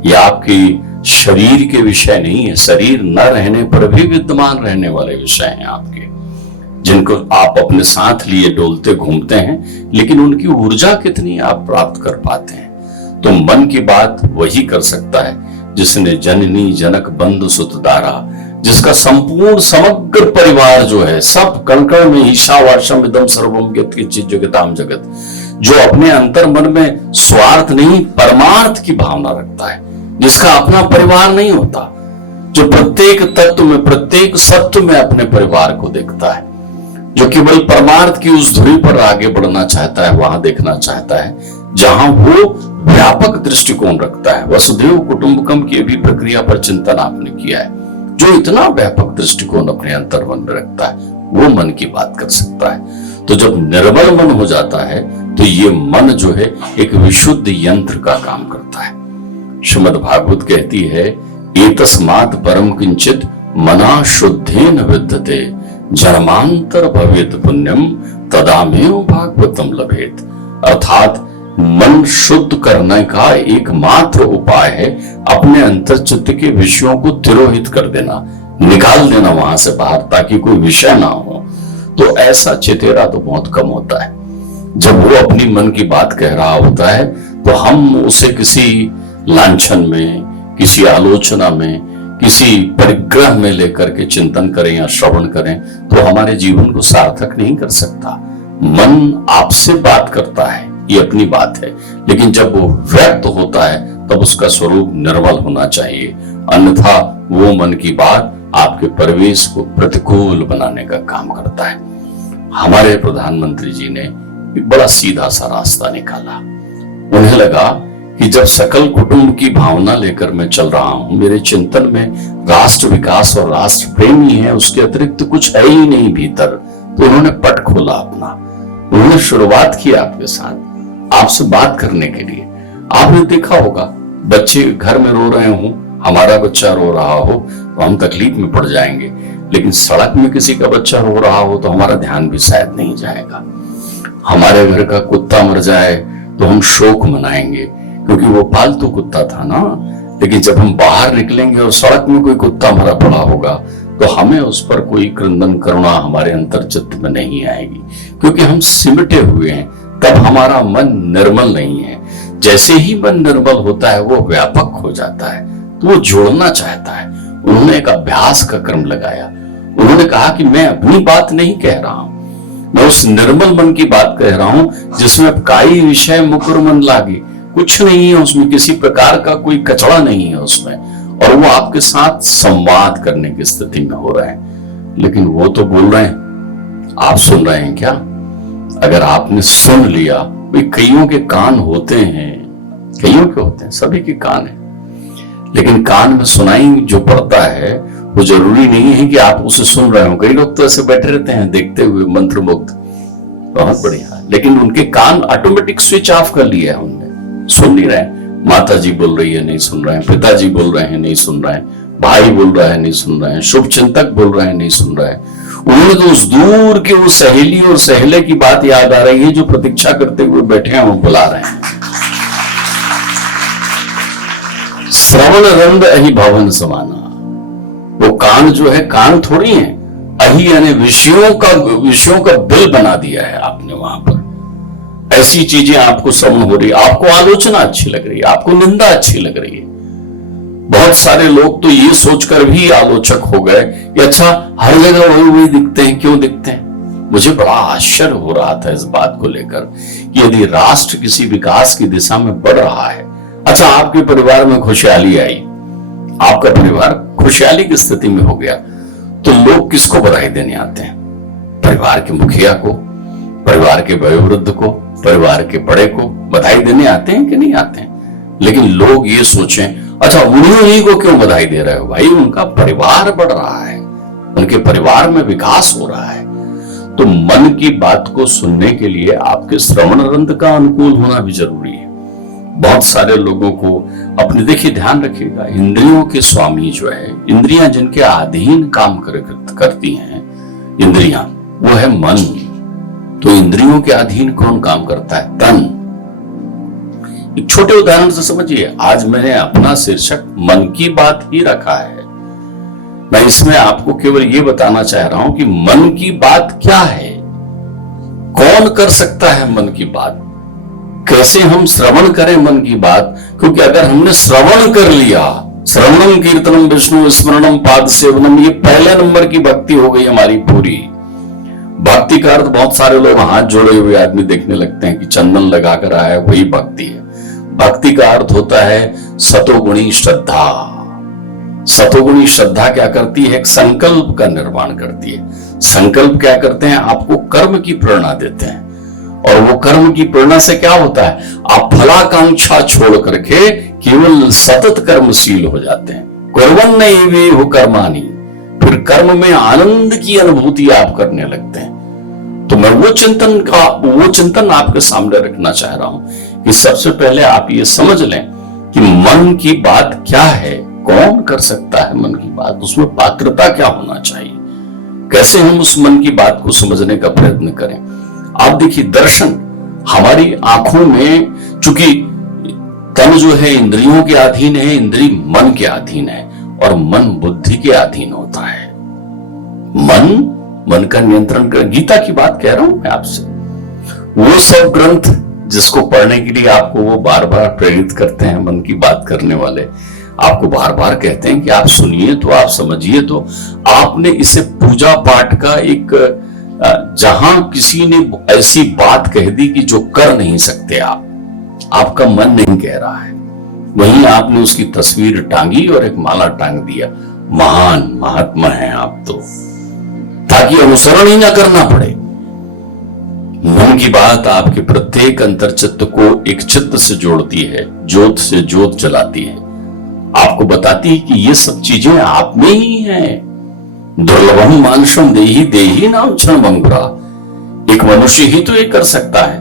ये आपकी शरीर के विषय नहीं है, शरीर न रहने पर भी विद्यमान रहने वाले विषय हैं आपके, जिनको आप अपने साथ लिए डोलते घूमते हैं, लेकिन उनकी ऊर्जा कितनी आप प्राप्त कर पाते हैं। तो मन की बात वही कर सकता है जिसने जननी जनक बंधु सुत दारा, जिसका संपूर्ण समग्र परिवार जो है, सब कण कण में ईशावास्यम इदं सर्वम यत्किंचिज्जगतां जगत, जो अपने अंतर मन में स्वार्थ नहीं परमार्थ की भावना रखता है, जिसका अपना परिवार नहीं होता, जो प्रत्येक तत्व में, प्रत्येक सत्व में अपने परिवार को देखता है, जो केवल परमार्थ की उस धुरी पर आगे बढ़ना चाहता है, वहां देखना चाहता है जहां वो व्यापक दृष्टिकोण रखता है। वसुधैव कुटुंबकम की भी प्रक्रिया पर चिंतन आपने किया है। जो इतना व्यापक दृष्टिकोण अपने अंतर मन में रखता है, वो मन की बात कर सकता है। तो जब निर्मल मन हो जाता है तो ये मन जो है एक विशुद्ध यंत्र का काम करता है। श्रीमद् भागवत कहती है, एतस्मात् परम किंचित मना शुद्धेन विद्यते, जन्मांतर भवेत पुण्यम तदामेव भागवतम लभेत। अर्थात मन शुद्ध करने का एकमात्र उपाय है अपने अंतर्चित्त के विषयों को तिरोहित कर देना, निकाल देना वहां से बाहर, ताकि कोई विषय ना हो। तो ऐसा चेतेरा तो बहुत कम होता है। जब वो अपनी मन की बात कह रहा होता है तो हम उसे किसी लांछन में, किसी आलोचना में, किसी परिग्रह में लेकर के चिंतन करें या श्रवण करें तो हमारे जीवन को सार्थक नहीं कर सकता। मन आपसे बात करता है, ये अपनी बात है, लेकिन जब वो व्यक्त होता है तब उसका स्वरूप निर्मल होना चाहिए, अन्यथा वो मन की बात आपके परिवेश को प्रतिकूल बनाने का काम करता है। हमारे प्रधानमंत्री जी ने एक बड़ा सीधा सा रास्ता निकाला। उन्हें लगा कि जब सकल कुटुंब की भावना लेकर मैं चल रहा हूं, मेरे चिंतन में राष्ट्र विकास और राष्ट्र प्रेम ही है, उसके अतिरिक्त कुछ है ही नहीं भीतर, तो उन्होंने पट खोला अपना। उन्होंने शुरुआत की आपके साथ, आपसे बात करने के लिए। आपने देखा होगा बच्चे घर में रो रहे हों, हमारा बच्चा रो रहा हो तो हम तकलीफ में पड़ जाएंगे, लेकिन सड़क में किसी का बच्चा रो रहा हो तो हमारा ध्यान भी शायद नहीं जाएगा। हमारे घर का कुत्ता मर जाए तो हम शोक मनाएंगे क्योंकि वो पालतू कुत्ता था ना, लेकिन जब हम बाहर निकलेंगे और सड़क में कोई कुत्ता मरा पड़ा होगा तो हमें उस पर कोई क्रंदन करुणा हमारे अंतर्चित्त में नहीं आएगी, क्योंकि हम सिमटे हुए हैं। तब हमारा मन निर्मल नहीं है। जैसे ही मन निर्मल होता है वो व्यापक हो जाता है, तो वो जोड़ना चाहता है। उन्होंने एक अभ्यास का क्रम लगाया। उन्होंने कहा कि मैं अपनी बात नहीं कह रहा हूं, मैं उस निर्मल मन की बात कह रहा हूं जिसमें काई विषय मुकुर मन लागे, कुछ नहीं है उसमें, किसी प्रकार का कोई कचड़ा नहीं है उसमें, और वो आपके साथ संवाद करने की स्थिति में हो रहे हैं। लेकिन वो तो बोल रहे हैं, आप सुन रहे हैं क्या? अगर आपने सुन लिया, भाई कईयों के कान होते हैं, कईयों के होते हैं, सभी के कान है, लेकिन कान में सुनाई जो पड़ता है वो जरूरी नहीं है कि आप उसे सुन रहे हो। कई लोग तो ऐसे बैठे रहते हैं देखते हुए मंत्रमुग्ध, बहुत बढ़िया, लेकिन उनके कान ऑटोमेटिक स्विच ऑफ कर लिया है उनने, सुन नहीं रहे। माता जी बोल रही है नहीं सुन रहे हैं, पिताजी बोल रहे हैं नहीं सुन रहे हैं, भाई बोल रहा है नहीं सुन रहे हैं, शुभ चिंतक बोल रहे हैं नहीं सुन रहे हैं। उन्होंने तो उस दूर के वो सहेली और सहेले की बात याद आ रही है जो प्रतीक्षा करते हुए बैठे हैं, वो बुला रहे हैं। श्रवण रंद अहि भवन समाना, वो कान जो है, कान थोड़ी है, अहि यानी विषयों का बिल बना दिया है आपने वहां पर। ऐसी चीजें आपको श्रवण हो रही, आपको आलोचना अच्छी लग रही है, आपको निंदा अच्छी लग रही है। बहुत सारे लोग तो ये सोचकर भी आलोचक हो गए कि अच्छा हर जगह वही दिखते हैं, क्यों दिखते हैं? मुझे बड़ा आश्चर्य हो रहा था इस बात को लेकर कि यदि राष्ट्र किसी विकास की दिशा में बढ़ रहा है, अच्छा आपके परिवार में खुशहाली आई, आपका परिवार खुशहाली की स्थिति में हो गया, तो लोग किसको बधाई देने आते हैं? परिवार के मुखिया को, परिवार के वयोवृद्ध को, परिवार के बड़े को बधाई देने आते हैं कि नहीं आते हैं? लेकिन लोग ये सोचें, अच्छा उन्हीं को क्यों बधाई दे रहे हो? भाई उनका परिवार बढ़ रहा है, उनके परिवार में विकास हो रहा है। तो मन की बात को सुनने के लिए आपके श्रवण रंध्र का अनुकूल होना भी जरूरी है। बहुत सारे लोगों को अपने, देखिए ध्यान रखिएगा, इंद्रियों के स्वामी जो है, इंद्रियां जिनके अधीन काम करती हैं, इंद्रियां वो है मन। तो इंद्रियों के अधीन कौन काम करता है? तन। एक छोटे उदाहरण से समझिए, आज मैंने अपना शीर्षक मन की बात ही रखा है। मैं इसमें आपको केवल ये बताना चाह रहा हूं कि मन की बात क्या है, कौन कर सकता है मन की बात, कैसे हम श्रवण करें मन की बात। क्योंकि अगर हमने श्रवण कर लिया, श्रवणम कीर्तनम विष्णु स्मरणम पाद सेवनम, ये पहले नंबर की भक्ति हो गई हमारी पूरी। भक्ति का अर्थ बहुत सारे लोग हाथ जोड़े हुए आदमी देखने लगते हैं कि चंदन लगाकर आया है, वही भक्ति है। भक्ति का अर्थ होता है सतोगुणी श्रद्धा। सतोगुणी श्रद्धा क्या करती है? एक संकल्प का निर्माण करती है। संकल्प क्या करते हैं? आपको कर्म की प्रेरणा देते हैं, और वो कर्म की प्रेरणा से क्या होता है? आप फलाकांक्षा छोड़ करके केवल सतत कर्मशील हो जाते हैं। कुर्वन् नैवेह कर्माणि, फिर कर्म में आनंद की अनुभूति आप करने लगते हैं। तो मैं वो चिंतन आपके सामने रखना चाह रहा हूं कि सबसे पहले आप ये समझ लें कि मन की बात क्या है, कौन कर सकता है मन की बात, उसमें पात्रता क्या होना चाहिए, कैसे हम उस मन की बात को समझने का प्रयत्न करें। आप देखिए, दर्शन हमारी आंखों में, चूंकि तन जो है इंद्रियों के अधीन है, इंद्रिय मन के अधीन है, और मन बुद्धि के अधीन होता है। मन का नियंत्रण कर, गीता की बात कह रहा हूं मैं आपसे। वो सब ग्रंथ जिसको पढ़ने के लिए आपको वो बार बार प्रेरित करते हैं मन की बात करने वाले, आपको बार बार कहते हैं कि आप सुनिए तो, आप समझिए तो। आपने इसे पूजा पाठ का एक, जहां किसी ने ऐसी बात कह दी कि जो कर नहीं सकते आप, आपका मन नहीं कह रहा है, वहीं आपने उसकी तस्वीर टांगी और एक माला टांग दिया। महान महात्मा हैं आप तो, ताकि अनुसरण ही ना करना पड़े। मन की बात आपके प्रत्येक अंतर्चित्त को एक चित्त से जोड़ती है, ज्योत से ज्योत जलाती है, आपको बताती है कि ये सब चीजें आप में ही हैं। दुर्लभम मानुषम देहि देहि नाम क्षण भंगुरा। एक मनुष्य ही तो ये कर सकता है।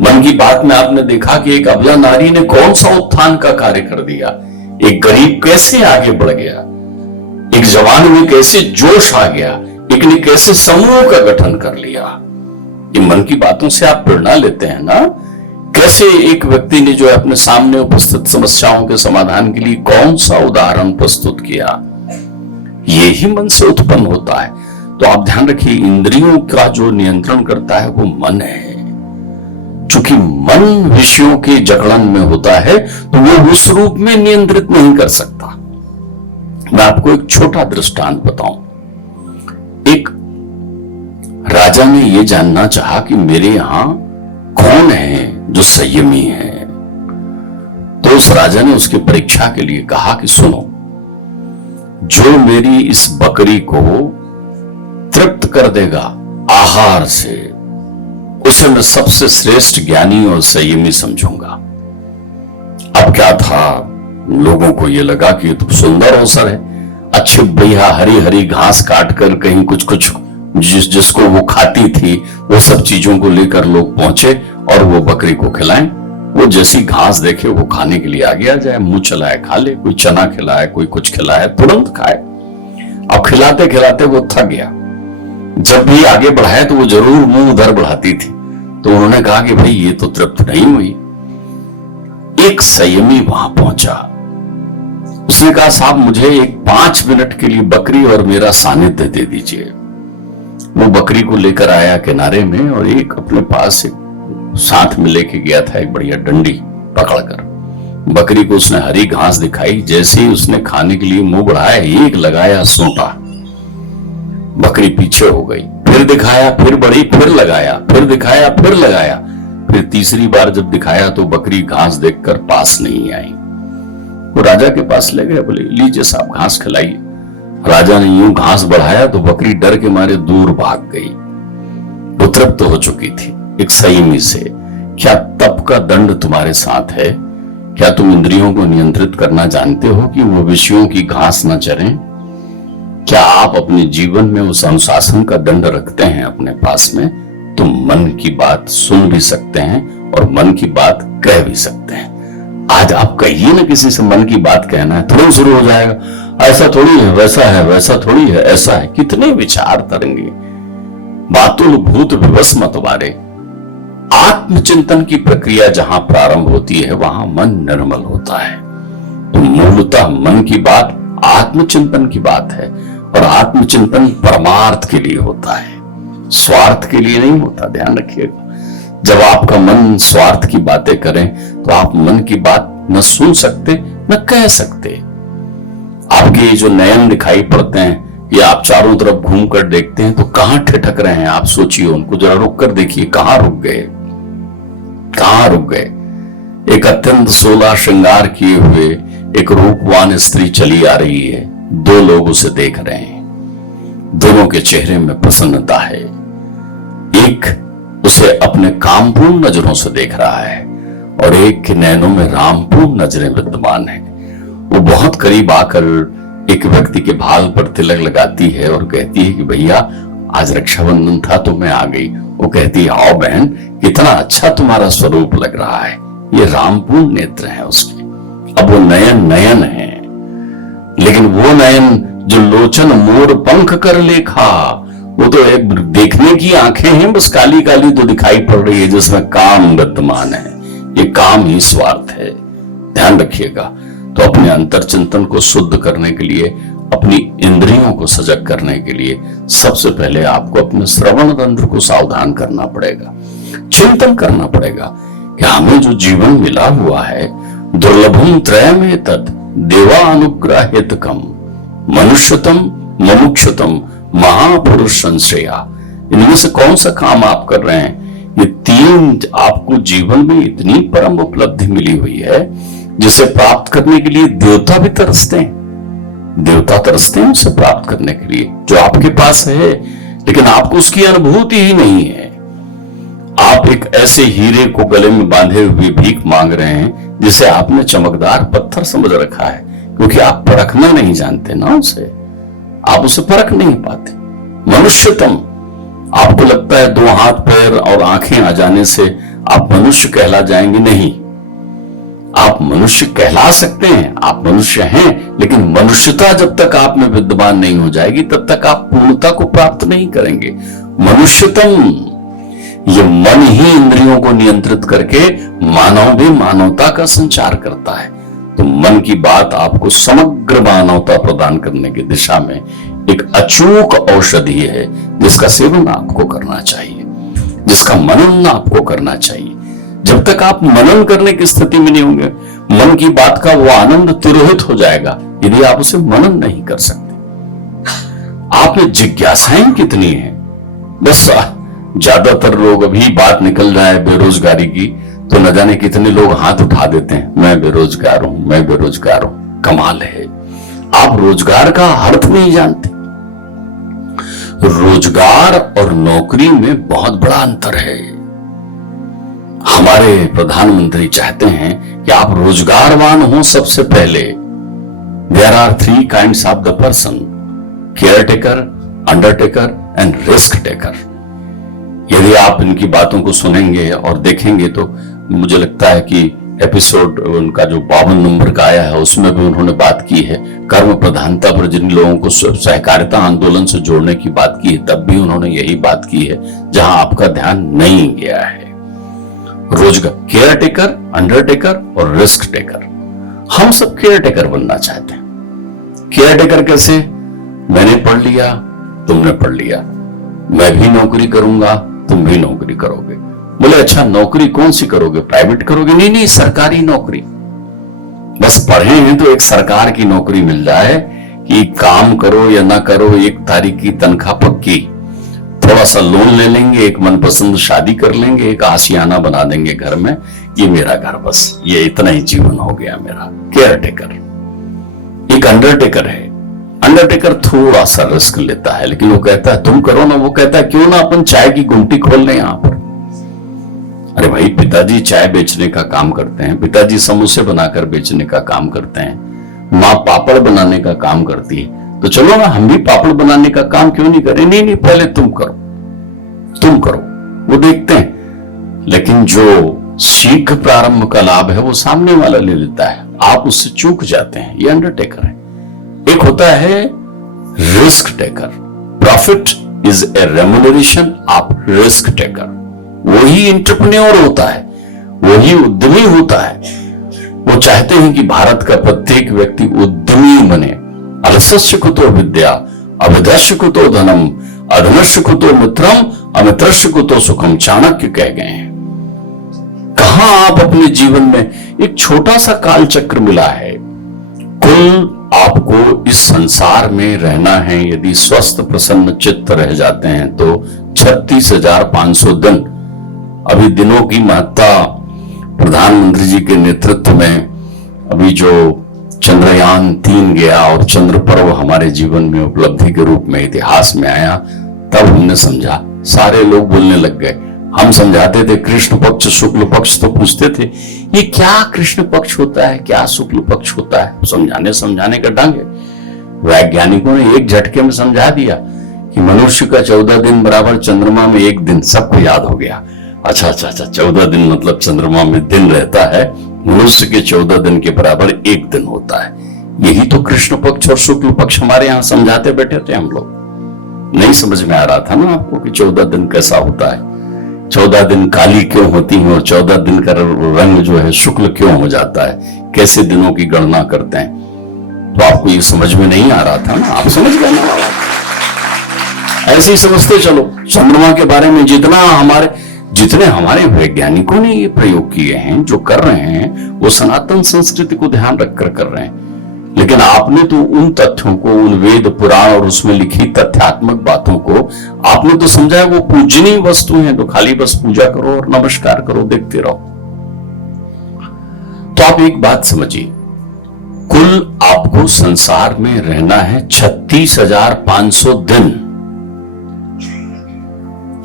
मन की बात में आपने देखा कि एक अबला नारी ने कौन सा उत्थान का कार्य कर दिया, एक गरीब कैसे आगे बढ़ गया, एक जवान में कैसे जोश आ गया, एक ने कैसे समूह का गठन कर लिया। ये मन की बातों से आप प्रेरणा लेते हैं ना। कैसे एक व्यक्ति ने जो अपने सामने उपस्थित समस्याओं के समाधान के लिए कौन सा उदाहरण प्रस्तुत किया, ये ही मन से उत्पन्न होता है। तो आप ध्यान रखिए, इंद्रियों का जो नियंत्रण करता है वो मन है। चूंकि मन विषयों के जकड़न में होता है तो वो उस रूप में नियंत्रित नहीं कर सकता। मैं आपको एक छोटा दृष्टांत बताऊं। एक राजा ने यह जानना चाहा कि मेरे यहां कौन है जो संयमी है। तो उस राजा ने उसकी परीक्षा के लिए कहा कि सुनो, जो मेरी इस बकरी को तृप्त कर देगा आहार से, उसे मैं सबसे श्रेष्ठ ज्ञानी और संयमी समझूंगा। अब क्या था, लोगों को यह लगा कि ये तो सुंदर अवसर है, अच्छी बढ़िया हरी हरी घास काट कर कहीं कुछ कुछ जिसको वो खाती थी वो सब चीजों को लेकर लोग पहुंचे और वो बकरी को खिलाएं। वो जैसी घास देखे वो खाने के लिए आगे आ जाए, मुंह चलाए खा ले, कोई चना खिलाए, कोई कुछ खिलाए, तुरंत खाए। अब खिलाते खिलाते वो थक गया, जब भी आगे बढ़ाए तो वो जरूर मुंह उधर बढ़ाती थी। तो उन्होंने कहा कि भाई ये तो तृप्त नहीं हुई। एक संयमी वहां पहुंचा, उसने कहा साहब मुझे एक 5 मिनट के लिए बकरी और मेरा सानिध्य दे दीजिए। वो बकरी को लेकर आया किनारे में और एक अपने पास एक साथ में लेके गया था, एक बढ़िया डंडी पकड़कर। बकरी को उसने हरी घास दिखाई, जैसे ही उसने खाने के लिए मुंह बढ़ाया, एक लगाया सोटा, बकरी पीछे हो गई। फिर दिखाया, फिर बढ़ी, फिर लगाया, फिर दिखाया, फिर लगाया। फिर तीसरी बार जब दिखाया तो बकरी घास देखकर पास नहीं आई। वो राजा के पास ले गए, बोले लीजिए साहब घास खिलाइए। राजा ने यूं घास बढ़ाया तो बकरी डर के मारे दूर भाग गई। वो तृप्त हो चुकी थी एक संयमी से। क्या तप का दंड तुम्हारे साथ है? क्या तुम इंद्रियों को नियंत्रित करना जानते हो कि वो विषयों की घास न चरें? क्या आप अपने जीवन में उस अनुशासन का दंड रखते हैं अपने पास में? तुम मन की बात सुन भी सकते हैं और मन की बात कह भी सकते हैं। आज आप कहिए ना किसी से मन की बात कहना है, तुरंत शुरू हो जाएगा, ऐसा थोड़ी है, वैसा है, वैसा थोड़ी है, ऐसा है। कितने विचार तरंगे, बातुल भूत विवश मतवारे। आत्मचिंतन की प्रक्रिया जहां प्रारंभ होती है वहां मन निर्मल होता है। तो मूलतः मन की बात आत्मचिंतन की बात है और आत्मचिंतन परमार्थ के लिए होता है, स्वार्थ के लिए नहीं होता। ध्यान रखिएगा, जब आपका मन स्वार्थ की बातें करें तो आप मन की बात न सुन सकते न कह सकते। आपके जो नयन दिखाई पड़ते हैं या आप चारों तरफ घूम कर देखते हैं तो कहां ठिठक रहे हैं आप सोचिए, उनको जरा रुक कर देखिए, कहां रुक गए, कहां रुक गए। एक अत्यंत 16 श्रृंगार किए हुए एक रूपवान स्त्री चली आ रही है, 2 लोग उसे देख रहे हैं, दोनों के चेहरे में प्रसन्नता है। एक उसे अपने कामपूर्ण नजरों से देख रहा है और एक के नैनों में रामपूर्ण नजरें विद्यमान है। वो बहुत करीब आकर एक व्यक्ति के भाल पर तिलक लगाती है और कहती है कि भैया आज रक्षाबंधन था तो मैं आ गई। वो कहती है आओ बहन, कितना अच्छा तुम्हारा स्वरूप लग रहा है। ये रामपूर्ण नेत्र हैं उसके। अब वो नयन नयन है, लेकिन वो नयन जो लोचन मोर पंख कर लेखा, वो तो एक देखने की आंखें हैं, बस काली काली तो दिखाई पड़ रही है जिसमें काम विद्यमान है। ये काम ही स्वार्थ है। ध्यान रखिएगा। तो अपने अंतर चिंतन को शुद्ध करने के लिए, अपनी इंद्रियों को सजग करने के लिए सबसे पहले आपको अपने श्रवण तंत्र को सावधान करना पड़ेगा, चिंतन करना पड़ेगा कि हमें जो जीवन मिला हुआ है दुर्लभम त्रयमेतत्, देवानुग्रहितकम मनुष्यतम मुमुक्षुतम महापुरुष संश्रया। इनमें से कौन सा काम आप कर रहे हैं? ये तीन आपको जीवन में इतनी परम उपलब्धि मिली हुई है जिसे प्राप्त करने के लिए देवता भी तरसते हैं। देवता तरसते हैं उसे प्राप्त करने के लिए जो आपके पास है, लेकिन आपको उसकी अनुभूति ही नहीं है। आप एक ऐसे हीरे को गले में बांधे हुए भीख मांग रहे हैं जिसे आपने चमकदार पत्थर समझ रखा है, क्योंकि आप परखना नहीं जानते ना उसे, आप उसे परख नहीं पाते। मनुष्यतम, आपको लगता है 2 हाथ पैर और आंखें आ जाने से आप मनुष्य कहला जाएंगे। नहीं, आप मनुष्य कहला सकते हैं, आप मनुष्य हैं, लेकिन मनुष्यता जब तक आप में विद्यमान नहीं हो जाएगी तब तक आप पूर्णता को प्राप्त नहीं करेंगे। मनुष्यतम, ये मन ही इंद्रियों को नियंत्रित करके मानव भी मानवता का संचार करता है। तो मन की बात आपको समग्र मानवता प्रदान करने की दिशा में एक अचूक औषधि है, जिसका सेवन आपको करना चाहिए, जिसका मनन आपको करना चाहिए। जब तक आप मनन करने की स्थिति में नहीं होंगे, मन की बात का वो आनंद तिरोहित हो जाएगा यदि आप उसे मनन नहीं कर सकते। आप में जिज्ञासाएं कितनी हैं? बस ज्यादातर लोग, अभी बात निकल रहा है बेरोजगारी की, तो न जाने कितने लोग हाथ उठा देते हैं, मैं बेरोजगार हूं, मैं बेरोजगार हूं। कमाल है, आप रोजगार का अर्थ नहीं जानते। रोजगार और नौकरी में बहुत बड़ा अंतर है। हमारे प्रधानमंत्री चाहते हैं कि आप रोजगारवान हो सबसे पहले। There are 3 kinds of the person, care taker, undertaker and risk taker. यदि आप इनकी बातों को सुनेंगे और देखेंगे तो मुझे लगता है कि एपिसोड उनका जो 52 नंबर का आया है उसमें भी उन्होंने बात की है कर्म प्रधानता पर, जिन लोगों को सहकारिता आंदोलन से जोड़ने की बात की है, तब भी उन्होंने यही बात की है जहां आपका ध्यान नहीं गया है। रोजगार, केयर टेकर, अंडरटेकर और रिस्क टेकर। हम सब केयर टेकर बनना चाहते हैं। केयर टेकर कैसे? मैंने पढ़ लिया, तुमने पढ़ लिया, मैं भी नौकरी करूंगा, तुम भी नौकरी करोगे। बोले अच्छा, नौकरी कौन सी करोगे? प्राइवेट करोगे? नहीं नहीं, सरकारी नौकरी। बस पढ़े हैं तो एक सरकार की नौकरी मिल जाए कि काम करो या ना करो, 1 तारीख की तनख्वाह पक्की, थोड़ा सा लोन ले लेंगे, एक मनपसंद शादी कर लेंगे, एक आशियाना बना देंगे घर में, ये मेरा घर, बस ये इतना ही जीवन हो गया मेरा। Care taker. एक अंडरटेकर है। अंडरटेकर थोड़ा सा रिस्क लेता है, लेकिन वो कहता है तुम करो ना, वो कहता है क्यों ना अपन चाय की गुमटी खोल लें यहां पर। अरे भाई, पिताजी चाय बेचने का काम करते हैं, पिताजी समोसे बनाकर बेचने का काम करते हैं, माँ पापड़ बनाने का काम करती है, तो चलो ना हम भी पापड़ बनाने का काम क्यों नहीं करें? नहीं नहीं, पहले तुम करो, तुम करो, वो देखते हैं। लेकिन जो शीघ्र प्रारंभ का लाभ है वो सामने वाला ले लेता है, आप उससे चूक जाते हैं। ये अंडरटेकर है। एक होता है risk taker. Profit is a remuneration of risk taker. वही एंटरप्रेन्योर होता है, वही उद्यमी होता है। वो चाहते हैं कि भारत का प्रत्येक व्यक्ति उद्यमी बने। अलसस्य कुतो विद्या, अविदस्य कुतो धनम, अधनस्य कुतो मित्रम, अमित्रस्य कुतो सुखम, चाणक्य कह गए हैं। कहां आप अपने जीवन में एक छोटा सा काल चक्र मिला है। कुल आपको इस संसार में रहना है, यदि स्वस्थ प्रसन्न चित्त रह जाते हैं तो 36,500 दिन। अभी दिनों की महत्ता प्रधानमंत्री जी के नेतृत्व में अभी जो चंद्रयान 3 गया और चंद्र पर्व हमारे जीवन में उपलब्धि के रूप में इतिहास में आया, तब हमने समझा। सारे लोग बोलने लग गए। हम समझाते थे कृष्ण पक्ष शुक्ल पक्ष, तो पूछते थे ये क्या कृष्ण पक्ष होता है, क्या शुक्ल पक्ष होता है। समझाने का ढंग है। वैज्ञानिकों ने एक झटके में समझा दिया कि मनुष्य का 14 दिन बराबर चंद्रमा में 1 दिन। सबको याद हो गया। अच्छा 14 दिन मतलब चंद्रमा में दिन रहता है, मनुष्य के 14 दिन के बराबर 1 दिन होता है। यही तो कृष्ण पक्ष और शुक्ल पक्ष हमारे यहाँ समझाते बैठे थे हम लोग। नहीं समझ में आ रहा था ना आपको कि 14 दिन कैसा होता है, 14 दिन काली क्यों होती है और 14 दिन का रंग जो है शुक्ल क्यों हो जाता है, कैसे दिनों की गणना करते हैं। तो आपको ये समझ में नहीं आ रहा था ना, आप समझ गए ना। ऐसे ही समझते चलो। चंद्रमा के बारे में जितने हमारे वैज्ञानिकों ने ये प्रयोग किए हैं, जो कर रहे हैं, वो सनातन संस्कृति को ध्यान रखकर कर रहे हैं। लेकिन आपने तो उन तथ्यों को, उन वेद पुराण और उसमें लिखी तथ्यात्मक बातों को आपने तो समझा है वो पूजनीय वस्तु है, तो खाली बस पूजा करो और नमस्कार करो, देखते रहो। तो आप एक बात समझिए, कुल आपको संसार में रहना है 36,500 दिन।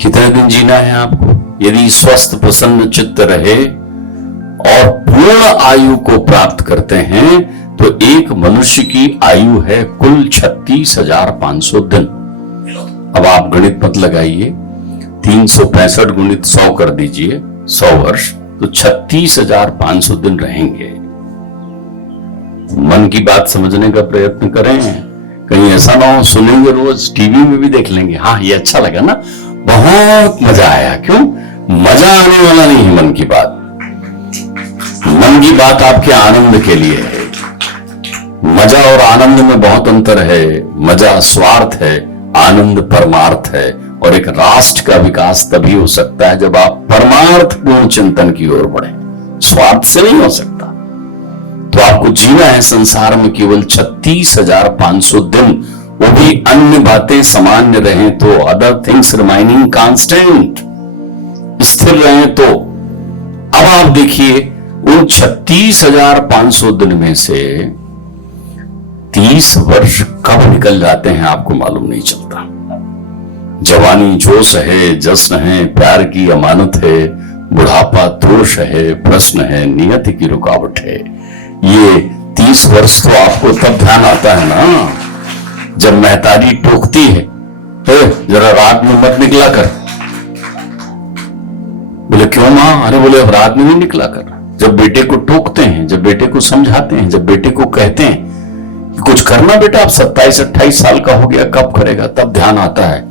कितने दिन जीना है आपको? यदि स्वस्थ प्रसन्न चित्त रहे और पूर्ण आयु को प्राप्त करते हैं तो एक मनुष्य की आयु है कुल 36,500 दिन। अब आप गणित मत लगाइए, 365 गुणित 100 कर दीजिए, 100 वर्ष, तो 36,500 दिन रहेंगे। मन की बात समझने का प्रयत्न करें, कहीं ऐसा ना हो सुनेंगे रोज, टीवी में भी देख लेंगे, हाँ ये अच्छा लगा ना, बहुत मजा आया। क्यों? मजा आने वाला नहीं है मन की बात। मन की बात आपके आनंद के लिए है। मजा और आनंद में बहुत अंतर है। मजा स्वार्थ है, आनंद परमार्थ है। और एक राष्ट्र का विकास तभी हो सकता है जब आप परमार्थपूर्ण चिंतन की ओर बढ़े, स्वार्थ से नहीं हो सकता। तो आपको जीना है संसार में केवल 36,500 दिन, वो भी अन्य बातें सामान्य रहें तो, अदर थिंग्स रिमाइनिंग कांस्टेंट, स्थिर रहें तो। अब आप देखिए उन 36,500 दिन में से 30 वर्ष कब निकल जाते हैं आपको मालूम नहीं चलता। जवानी जोश है, जश्न है, प्यार की अमानत है, बुढ़ापा दोष है, प्रश्न है, नियति की रुकावट है। ये 30 वर्ष तो आपको तब ध्यान आता है ना जब महतारी टोकती है, जरा रात में मत निकला कर। बोले क्यों मां? अरे बोले अब रात में नहीं निकला कर। जब बेटे को टोकते हैं, जब बेटे को समझाते हैं, जब बेटे को कहते हैं कि कुछ करना बेटा, अब 27-28 साल का हो गया, कब करेगा, तब ध्यान आता है।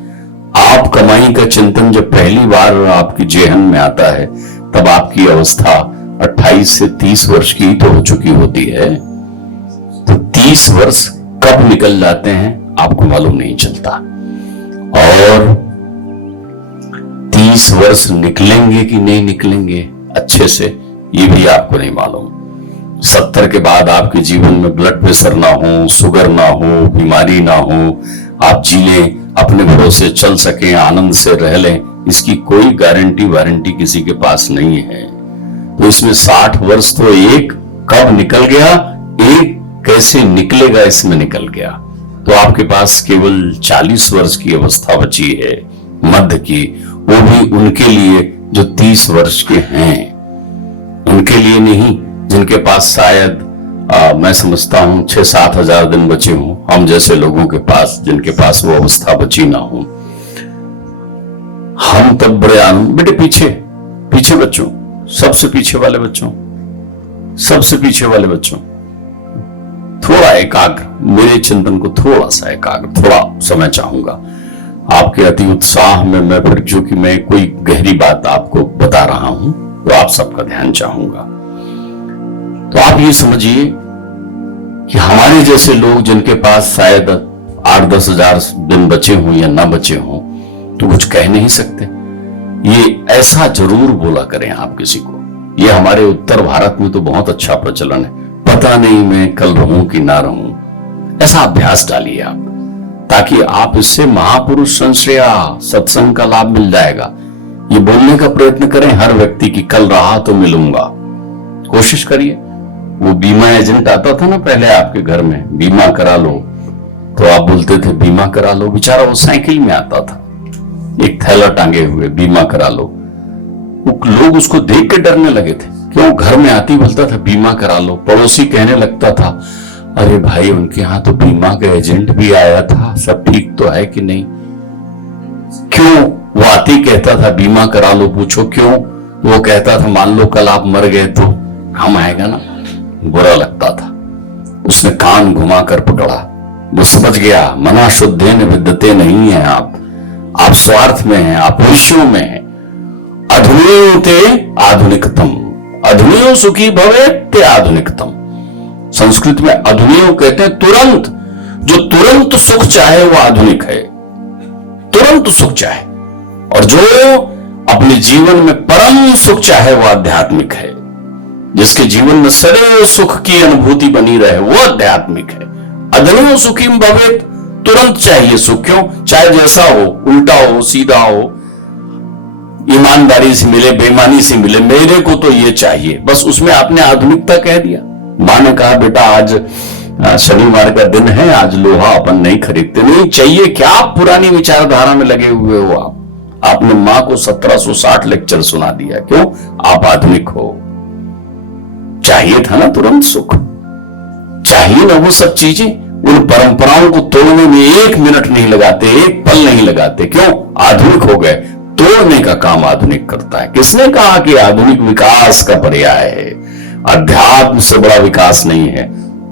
आप कमाई का चिंतन जब पहली बार आपकी जेहन में आता है तब आपकी अवस्था 28 से 30 वर्ष की तो हो चुकी होती है। तो 30 वर्ष कब निकल जाते हैं आपको मालूम नहीं चलता। और 30 वर्ष निकलेंगे कि नहीं निकलेंगे अच्छे से, ये भी आपको नहीं मालूम। 70 के बाद आपके जीवन में ब्लड प्रेशर ना हो, शुगर ना हो, बीमारी ना हो, आप जी लें, अपने भरोसे चल सकें, आनंद से रह लें, इसकी कोई गारंटी वारंटी किसी के पास नहीं है। तो इसमें 60 वर्ष तो एक कब निकल गया, एक कैसे निकलेगा इसमें निकल गया। तो आपके पास केवल 40 वर्ष की अवस्था बची है मध्य की, वो भी उनके लिए जो 30 वर्ष के हैं, उनके लिए नहीं जिनके पास शायद मैं समझता हूं 6-7 हजार दिन बचे हों, हम जैसे लोगों के पास, जिनके पास वो अवस्था बची ना हो। हम तब बड़े आनंद, बेटे पीछे पीछे बच्चों, सबसे पीछे वाले बच्चों, सबसे पीछे वाले बच्चों, थोड़ा एकाग्र, मेरे चिंतन को थोड़ा सा एकाग्र, थोड़ा समय चाहूंगा। आपके अति उत्साह में मैं फिर, जो कि मैं कोई गहरी बात आपको बता रहा हूं, तो आप सबका ध्यान चाहूंगा। तो आप ये समझिए कि हमारे जैसे लोग जिनके पास शायद 8-10 हजार दिन बचे हों या ना बचे हों, तो कुछ कह नहीं सकते। ये ऐसा जरूर बोला करें आप किसी को। ये हमारे उत्तर भारत में तो बहुत अच्छा प्रचलन है, पता नहीं मैं कल रहूं कि ना रहूं, ऐसा अभ्यास डालिए आप, ताकि आप इससे महापुरुष संश्रया सत्संग का लाभ मिल जाएगा। ये बोलने का प्रयत्न करें हर व्यक्ति की कल रहा तो मिलूंगा, कोशिश करिए। वो बीमा एजेंट आता था ना पहले आपके घर में, बीमा करा लो, तो आप बोलते थे बीमा करा लो, बेचारा वो साइकिल में आता था, एक थैला टांगे हुए, बीमा करा लो। लोग उसको देख के डरने लगे थे, क्यों? घर में आती बोलता था बीमा करा लो। पड़ोसी कहने लगता था, अरे भाई उनके यहां तो बीमा का एजेंट भी आया था, सब ठीक तो है कि नहीं? क्यों? वो आती कहता था बीमा करा लो, पूछो क्यों? वो कहता था मान लो कल आप मर गए तो काम आएगा ना। बुरा लगता था। उसने कान घुमा कर पकड़ा, वो समझ गया मना शुद्धेन विद्यते नहीं है आप स्वार्थ में हैं, आप विषयों में हैं। अधुनियोते आधुनिकतम, अधुनियो सुखी भवे ते आधुनिकतम। संस्कृत में अधुनियो कहते हैं तुरंत, जो तुरंत सुख चाहे वो आधुनिक है, तुरंत सुख चाहे। और जो अपने जीवन में परम सुख चाहे वो आध्यात्मिक है। जिसके जीवन में सदैव सुख की अनुभूति बनी रहे, वो आध्यात्मिक है। अदनो सुखीम भवेत, तुरंत चाहिए सुख, क्यों? चाहे जैसा हो, उल्टा हो, सीधा हो, ईमानदारी से मिले, बेईमानी से मिले, मेरे को तो ये चाहिए। बस उसमें आपने आधुनिकता कह दिया। मां ने कहा बेटा आज शनिवार का दिन है, आज लोहा अपन नहीं खरीदते। नहीं चाहिए क्या? आप पुरानी विचारधारा में लगे हुए हो। आपने मां को 1760 लेक्चर सुना दिया, क्यों? आप आधुनिक हो। चाहिए था ना तुरंत सुख, चाहिए ना वो सब चीजें। उन परंपराओं को तोड़ने में 1 मिनट नहीं लगाते, 1 पल नहीं लगाते, क्यों? आधुनिक हो गए। तोड़ने का काम आधुनिक करता है। किसने कहा कि आधुनिक विकास का पर्याय है? अध्यात्म से बड़ा विकास नहीं है।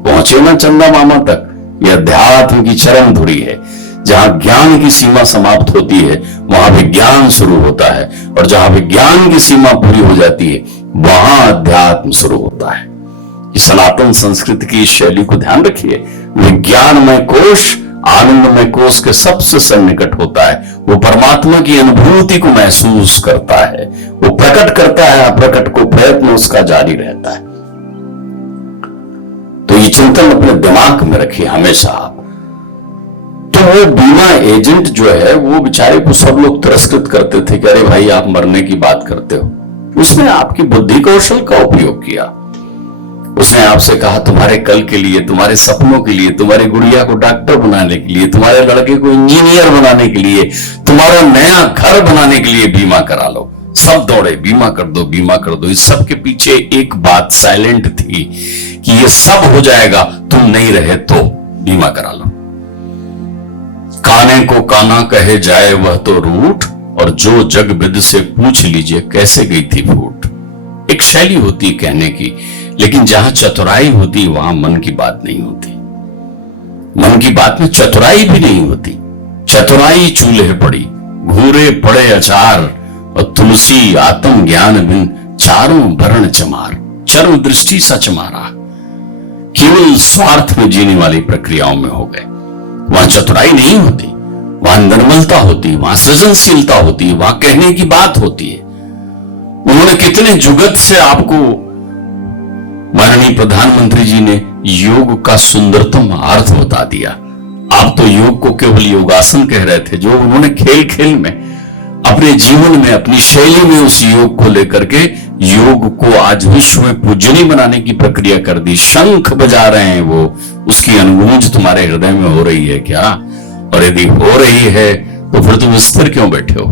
पहुंचे ना चंदा मामा तक, यह अध्यात्म की चरम धुरी है। जहां ज्ञान की सीमा समाप्त होती है वहां विज्ञान शुरू होता है, और जहां विज्ञान की सीमा पूरी हो जाती है वहां अध्यात्म शुरू होता है। सनातन संस्कृति की शैली को ध्यान रखिए। विज्ञानमय कोश आनंदमय कोश के सबसे सन्निकट होता है। वो परमात्मा की अनुभूति को महसूस करता है, वो प्रकट करता है, अप्रकट को प्रयत्न उसका जारी रहता है। तो ये चिंतन अपने दिमाग में रखिए हमेशा। तो वो बीमा एजेंट जो है वो बेचारे को सब लोग तिरस्कृत करते थे कि अरे भाई आप मरने की बात करते हो। उसने आपकी बुद्धि कौशल का उपयोग किया। उसने आपसे कहा तुम्हारे कल के लिए, तुम्हारे सपनों के लिए, तुम्हारी गुड़िया को डॉक्टर बनाने के लिए, तुम्हारे लड़के को इंजीनियर बनाने के लिए, तुम्हारा नया घर बनाने के लिए बीमा करा लो। सब दौड़े बीमा कर दो, बीमा कर दो। इस सब के पीछे एक बात साइलेंट थी कि ये सब हो जाएगा, तुम नहीं रहे तो बीमा करा लो। काने को काना कहे जाए वह तो रूठ, और जो जग विद से पूछ लीजिए कैसे गई थी फूट। एक शैली होती कहने की, लेकिन जहां चतुराई होती वहां मन की बात नहीं होती। मन की बात में चतुराई भी नहीं होती। चतुराई चूल्हे पड़ी, घूरे पड़े अचार, और तुलसी आत्म ज्ञान बिन चारों वर्ण चमार। चरम दृष्टि सच मारा, केवल स्वार्थ में जीने वाली प्रक्रियाओं में हो गए। वहां चतुराई नहीं होती, वहां निर्मलता होती, वहां सृजनशीलता होती, वहां कहने की बात होती है। उन्होंने कितने जुगत से आपको, माननीय प्रधानमंत्री जी ने योग का सुंदरतम अर्थ बता दिया। आप तो योग को केवल योगासन कह रहे थे, जो उन्होंने खेल खेल में अपने जीवन में अपनी शैली में उस योग को लेकर के योग को आज विश्व में पूजनीय बनाने की प्रक्रिया कर दी। शंख बजा रहे हैं वो, उसकी अनुगूंज तुम्हारे हृदय में हो रही है क्या? और यदि हो रही है तो फिर तुम स्थिर क्यों बैठे हो?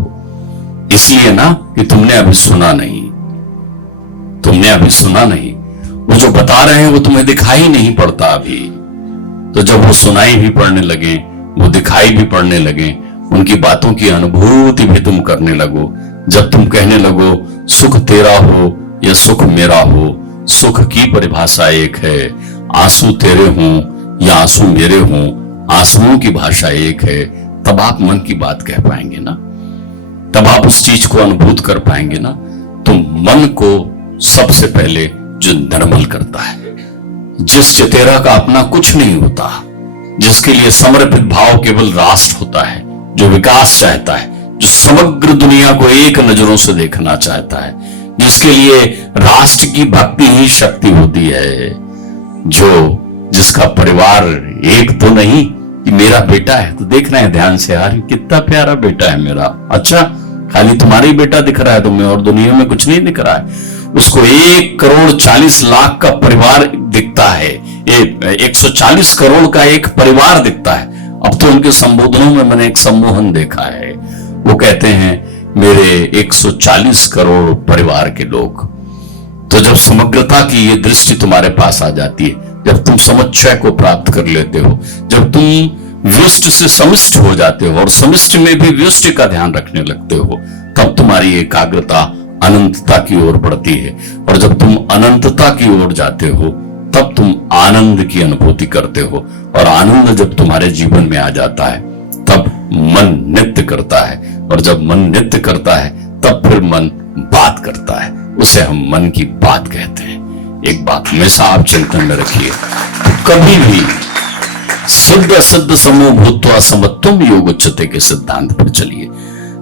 इसलिए ना कि तुमने अभी सुना नहीं, तुमने अभी सुना नहीं। वो जो बता रहे हैं वो तुम्हें दिखाई नहीं पड़ता अभी। तो जब वो सुनाई भी पड़ने लगे, वो दिखाई भी पड़ने लगे, उनकी बातों की अनुभूति भी तुम करने लगो। जब तुम कहने लगो सुख तेरा हो या सुख मेरा हो, सुख की परिभाषा एक है, आंसू तेरे हों या आंसू मेरे हों, आंसुओं की भाषा एक है, तब आप मन की बात कह पाएंगे ना, तब आप उस चीज को अनुभूत कर पाएंगे ना। तो मन को सबसे पहले जो निर्मल करता है, जिस चतेरा का अपना कुछ नहीं होता, जिसके लिए समर्पित भाव केवल राष्ट्र होता है, जो विकास चाहता है, जो समग्र दुनिया को एक नजरों से देखना चाहता है, जिसके लिए राष्ट्र की भक्ति ही शक्ति होती है, जिसका परिवार एक तो नहीं कि मेरा बेटा है तो देखना है ध्यान से, यार कितना प्यारा बेटा है मेरा, अच्छा खाली तुम्हारा ही बेटा दिख रहा है तुम्हें और दुनिया में कुछ नहीं दिख रहा है। उसको 1,40,00,000 का परिवार दिखता है, 140 करोड़ का एक परिवार दिखता है। अब तो उनके संबोधनों में मैंने एक सम्मोहन देखा है, वो कहते हैं मेरे 140 करोड़ परिवार के लोग। तो जब समग्रता की ये दृष्टि तुम्हारे पास आ जाती है, जब तुम समुच्चय को प्राप्त कर लेते हो, जब तुम व्यष्टि से समिष्ट हो जाते हो और समिष्टि में भी व्यष्टि का ध्यान रखने लगते हो, तब तुम्हारी एकाग्रता अनंतता की ओर बढ़ती है। और जब तुम अनंतता की ओर जाते हो तब तुम आनंद की अनुभूति करते हो, और आनंद जब तुम्हारे जीवन में आ जाता है तब मन नृत्य करता है, और जब मन नृत्य करता है तब फिर मन बात करता है, उसे हम मन की बात कहते हैं। एक बात हमेशा आप चिंतन में रखिए, कभी भी सिद्ध सिद्ध समूह भूत्वा समत्वम योग उच्चते के सिद्धांत पर चलिए।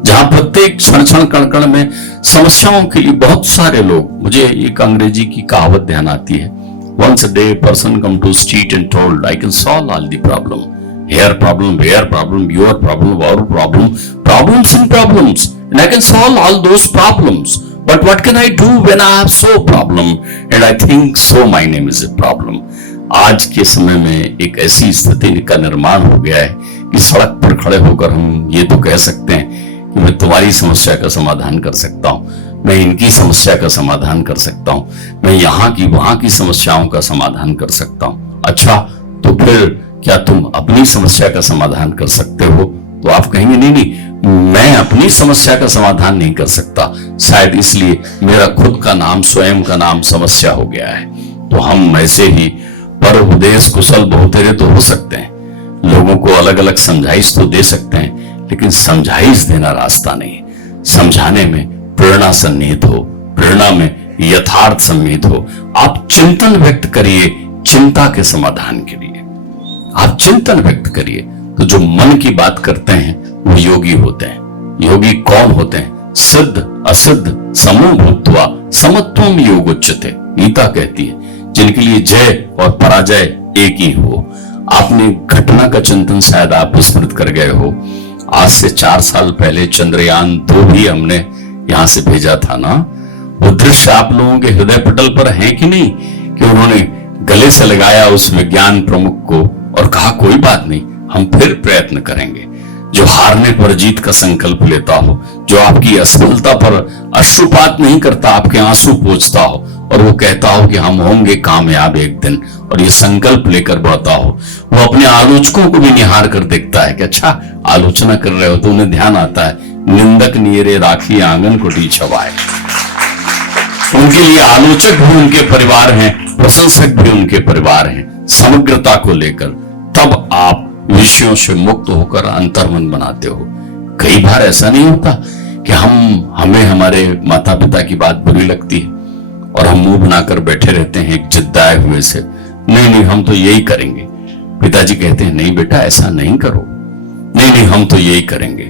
जहां प्रत्येक क्षण क्षण कण कण में समस्याओं के लिए बहुत सारे लोग, मुझे एक अंग्रेजी की कहावत ध्यान आती है, once a day person come to street and told I can solve all the problem, here problem, where problem, your problem, our problem, problems and problems, and I can solve all those problems, but what can I do when I have so problem and I think so my name is a problem. आज के समय में एक ऐसी स्थिति का निर्माण हो गया है कि सड़क पर खड़े होकर हम ये तो कह सकते हैं कि मैं तुम्हारी समस्या का समाधान कर सकता हूं, मैं इनकी समस्या का समाधान कर सकता हूं, मैं यहाँ की वहां की समस्याओं का समाधान कर सकता हूं। अच्छा, तो फिर क्या तुम अपनी समस्या का समाधान कर सकते हो? तो आप कहेंगे नहीं नहीं, मैं अपनी समस्या का समाधान नहीं कर सकता, शायद इसलिए मेरा खुद का नाम, स्वयं का नाम समस्या हो गया है। तो हम ऐसे ही पर उपदेश कुशल बहुतेरे तो हो सकते हैं, लोगों को अलग अलग समझाइश तो दे सकते हैं, लेकिन समझाइश देना रास्ता नहीं। समझाने में प्रेरणा सन्निहित हो, प्रेरणा में यथार्थ सम्मिलित हो। आप चिंतन व्यक्त करिए चिंता के समाधान के लिए, आप चिंतन व्यक्त करिए। तो जो मन की बात करते हैं वो योगी होते हैं। योगी कौन होते हैं? सिद्ध असिद्ध समो भूत्वा समत्वम योगोच्यते, गीता कहती है, जिनके लिए जय और पराजय एक ही हो। आपने घटना का चिंतन शायद आप विस्मृत कर गए हो, आज से 4 साल पहले चंद्रयान 2 भी हमने यहां से भेजा था ना। वो दृश्य आप लोगों के हृदय पटल पर है कि नहीं, कि उन्होंने गले से लगाया उस विज्ञान प्रमुख को और कहा कोई बात नहीं, हम फिर प्रयत्न करेंगे। जो हारने पर जीत का संकल्प लेता हो, जो आपकी असफलता पर अश्रुपात नहीं करता, आपके आंसू पोंछता हो और वो कहता हो कि हम होंगे कामयाब एक दिन, और ये संकल्प लेकर बढ़ता हो। वो अपने आलोचकों को भी निहार कर देखता है कि अच्छा आलोचना कर रहे हो, तो उन्हें ध्यान आता है निंदक नियरे राखी आंगन कोटी छवाए। उनके लिए आलोचक भी उनके परिवार हैं, प्रशंसक भी उनके परिवार हैं। समग्रता को लेकर तब आप विषयों से मुक्त होकर अंतर्मन बनाते हो। कई बार ऐसा नहीं होता कि हमें हमारे माता पिता की बात बुरी लगती है और हम मुंह बनाकर बैठे रहते हैं एक जिद्दाए हुए से, नहीं हम तो यही करेंगे। पिताजी कहते हैं नहीं बेटा ऐसा नहीं करो, नहीं हम तो यही करेंगे।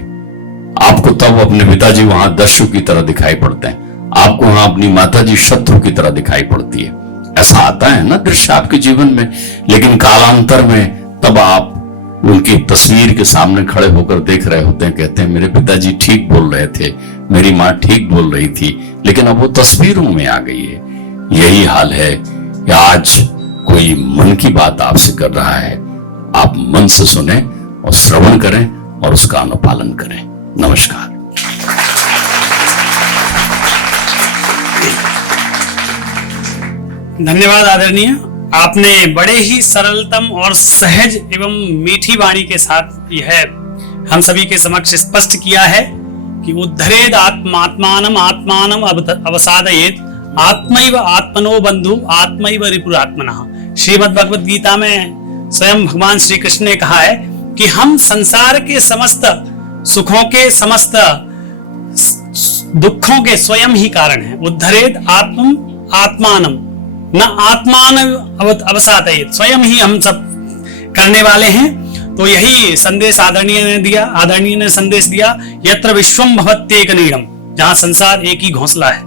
आपको तब अपने पिताजी वहां दस्यु की तरह दिखाई पड़ते हैं, आपको वहां अपनी माताजी शत्रु की तरह दिखाई पड़ती है। ऐसा आता है ना दृश्य आपके जीवन में, लेकिन कालांतर में तब आप उनकी तस्वीर के सामने खड़े होकर देख रहे होते हैं, कहते हैं मेरे पिताजी ठीक बोल रहे थे, मेरी माँ ठीक बोल रही थी, लेकिन अब वो तस्वीरों में आ गई है। यही हाल है कि आज कोई मन की बात आपसे कर रहा है, आप मन से सुने और श्रवण करें और उसका अनुपालन करें। नमस्कार। धन्यवाद आदरणीय, आपने बड़े ही सरलतम और सहज एवं मीठी वाणी के साथ यह हम सभी के समक्ष स्पष्ट किया है कि उद्धरेद आत्मात्मानम आत्मानम अवसादयेत आत्मैव आत्मनो बंधु आत्मैव रिपुरात्मनः। श्रीमद् भगवत गीता में स्वयं भगवान श्री कृष्ण ने कहा है कि हम संसार के समस्त सुखों के, समस्त दुखों के स्वयं ही कारण हैं। उद्धरेद आत्मानम न आत्मान अवसादयेत, स्वयं ही हम सब करने वाले हैं। तो यही संदेश आदरणीय ने संदेश दिया, यत्र विश्वम भवत्येक नीडम, जहां संसार एक ही घोंसला है,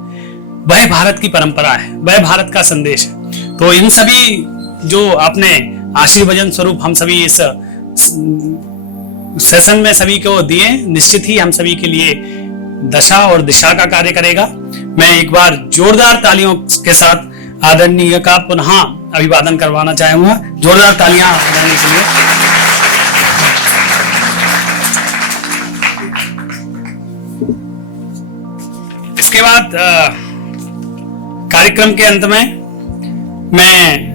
वह भारत की परंपरा है, वह भारत का संदेश है। तो इन सभी जो आपने आशीर्वचन स्वरूप हम सभी इस सेशन में सभी को दिए, निश्चित ही हम सभी के लिए दशा और दिशा का कार्य करेगा। मैं एक बार जोरदार तालियों के साथ आदरणीय का पुनः अभिवादन करवाना चाहूंगा। जोरदार तालियां देने के लिए। इसके बाद कार्यक्रम के अंत में मैं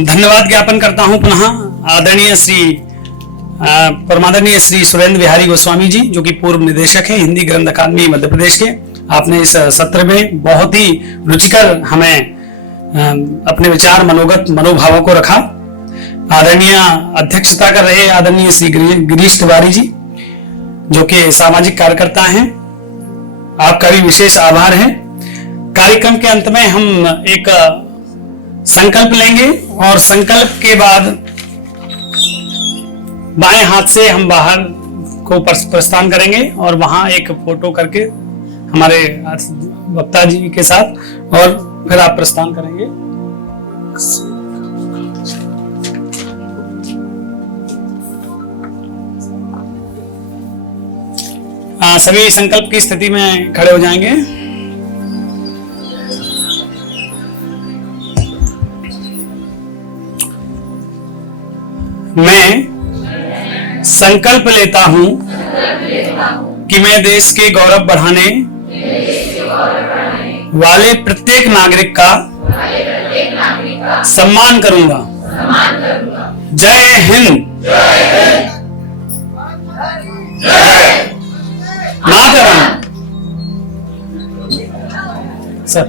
धन्यवाद ज्ञापन करता हूं पुनः आदरणीय परमादरणीय श्री सुरेंद्र बिहारी गोस्वामी जी, जो कि पूर्व निदेशक है हिंदी ग्रंथ अकादमी मध्य प्रदेश के। आपने इस सत्र में बहुत ही रुचिकर हमें अपने विचार, मनोगत, मनोभावों को रखा। आदरणीय अध्यक्षता कर रहे आदरणीय श्री गिरीश तिवारी जी, जो कि सामाजिक कार्यकर्ता हैं, आपका भी विशेष आभार है। कार्यक्रम के अंत में हम एक संकल्प लेंगे और संकल्प के बाद बाएं हाथ से हम बाहर को प्रस्थान करेंगे और वहां एक फोटो करके हमारे वक्ता जी के साथ, और फिर आप प्रस्थान करेंगे। सभी संकल्प की स्थिति में खड़े हो जाएंगे। मैं संकल्प लेता हूं कि मैं देश के गौरव बढ़ाने वाले प्रत्येक नागरिक का सम्मान करूंगा। जय हिंद। मातरम। सर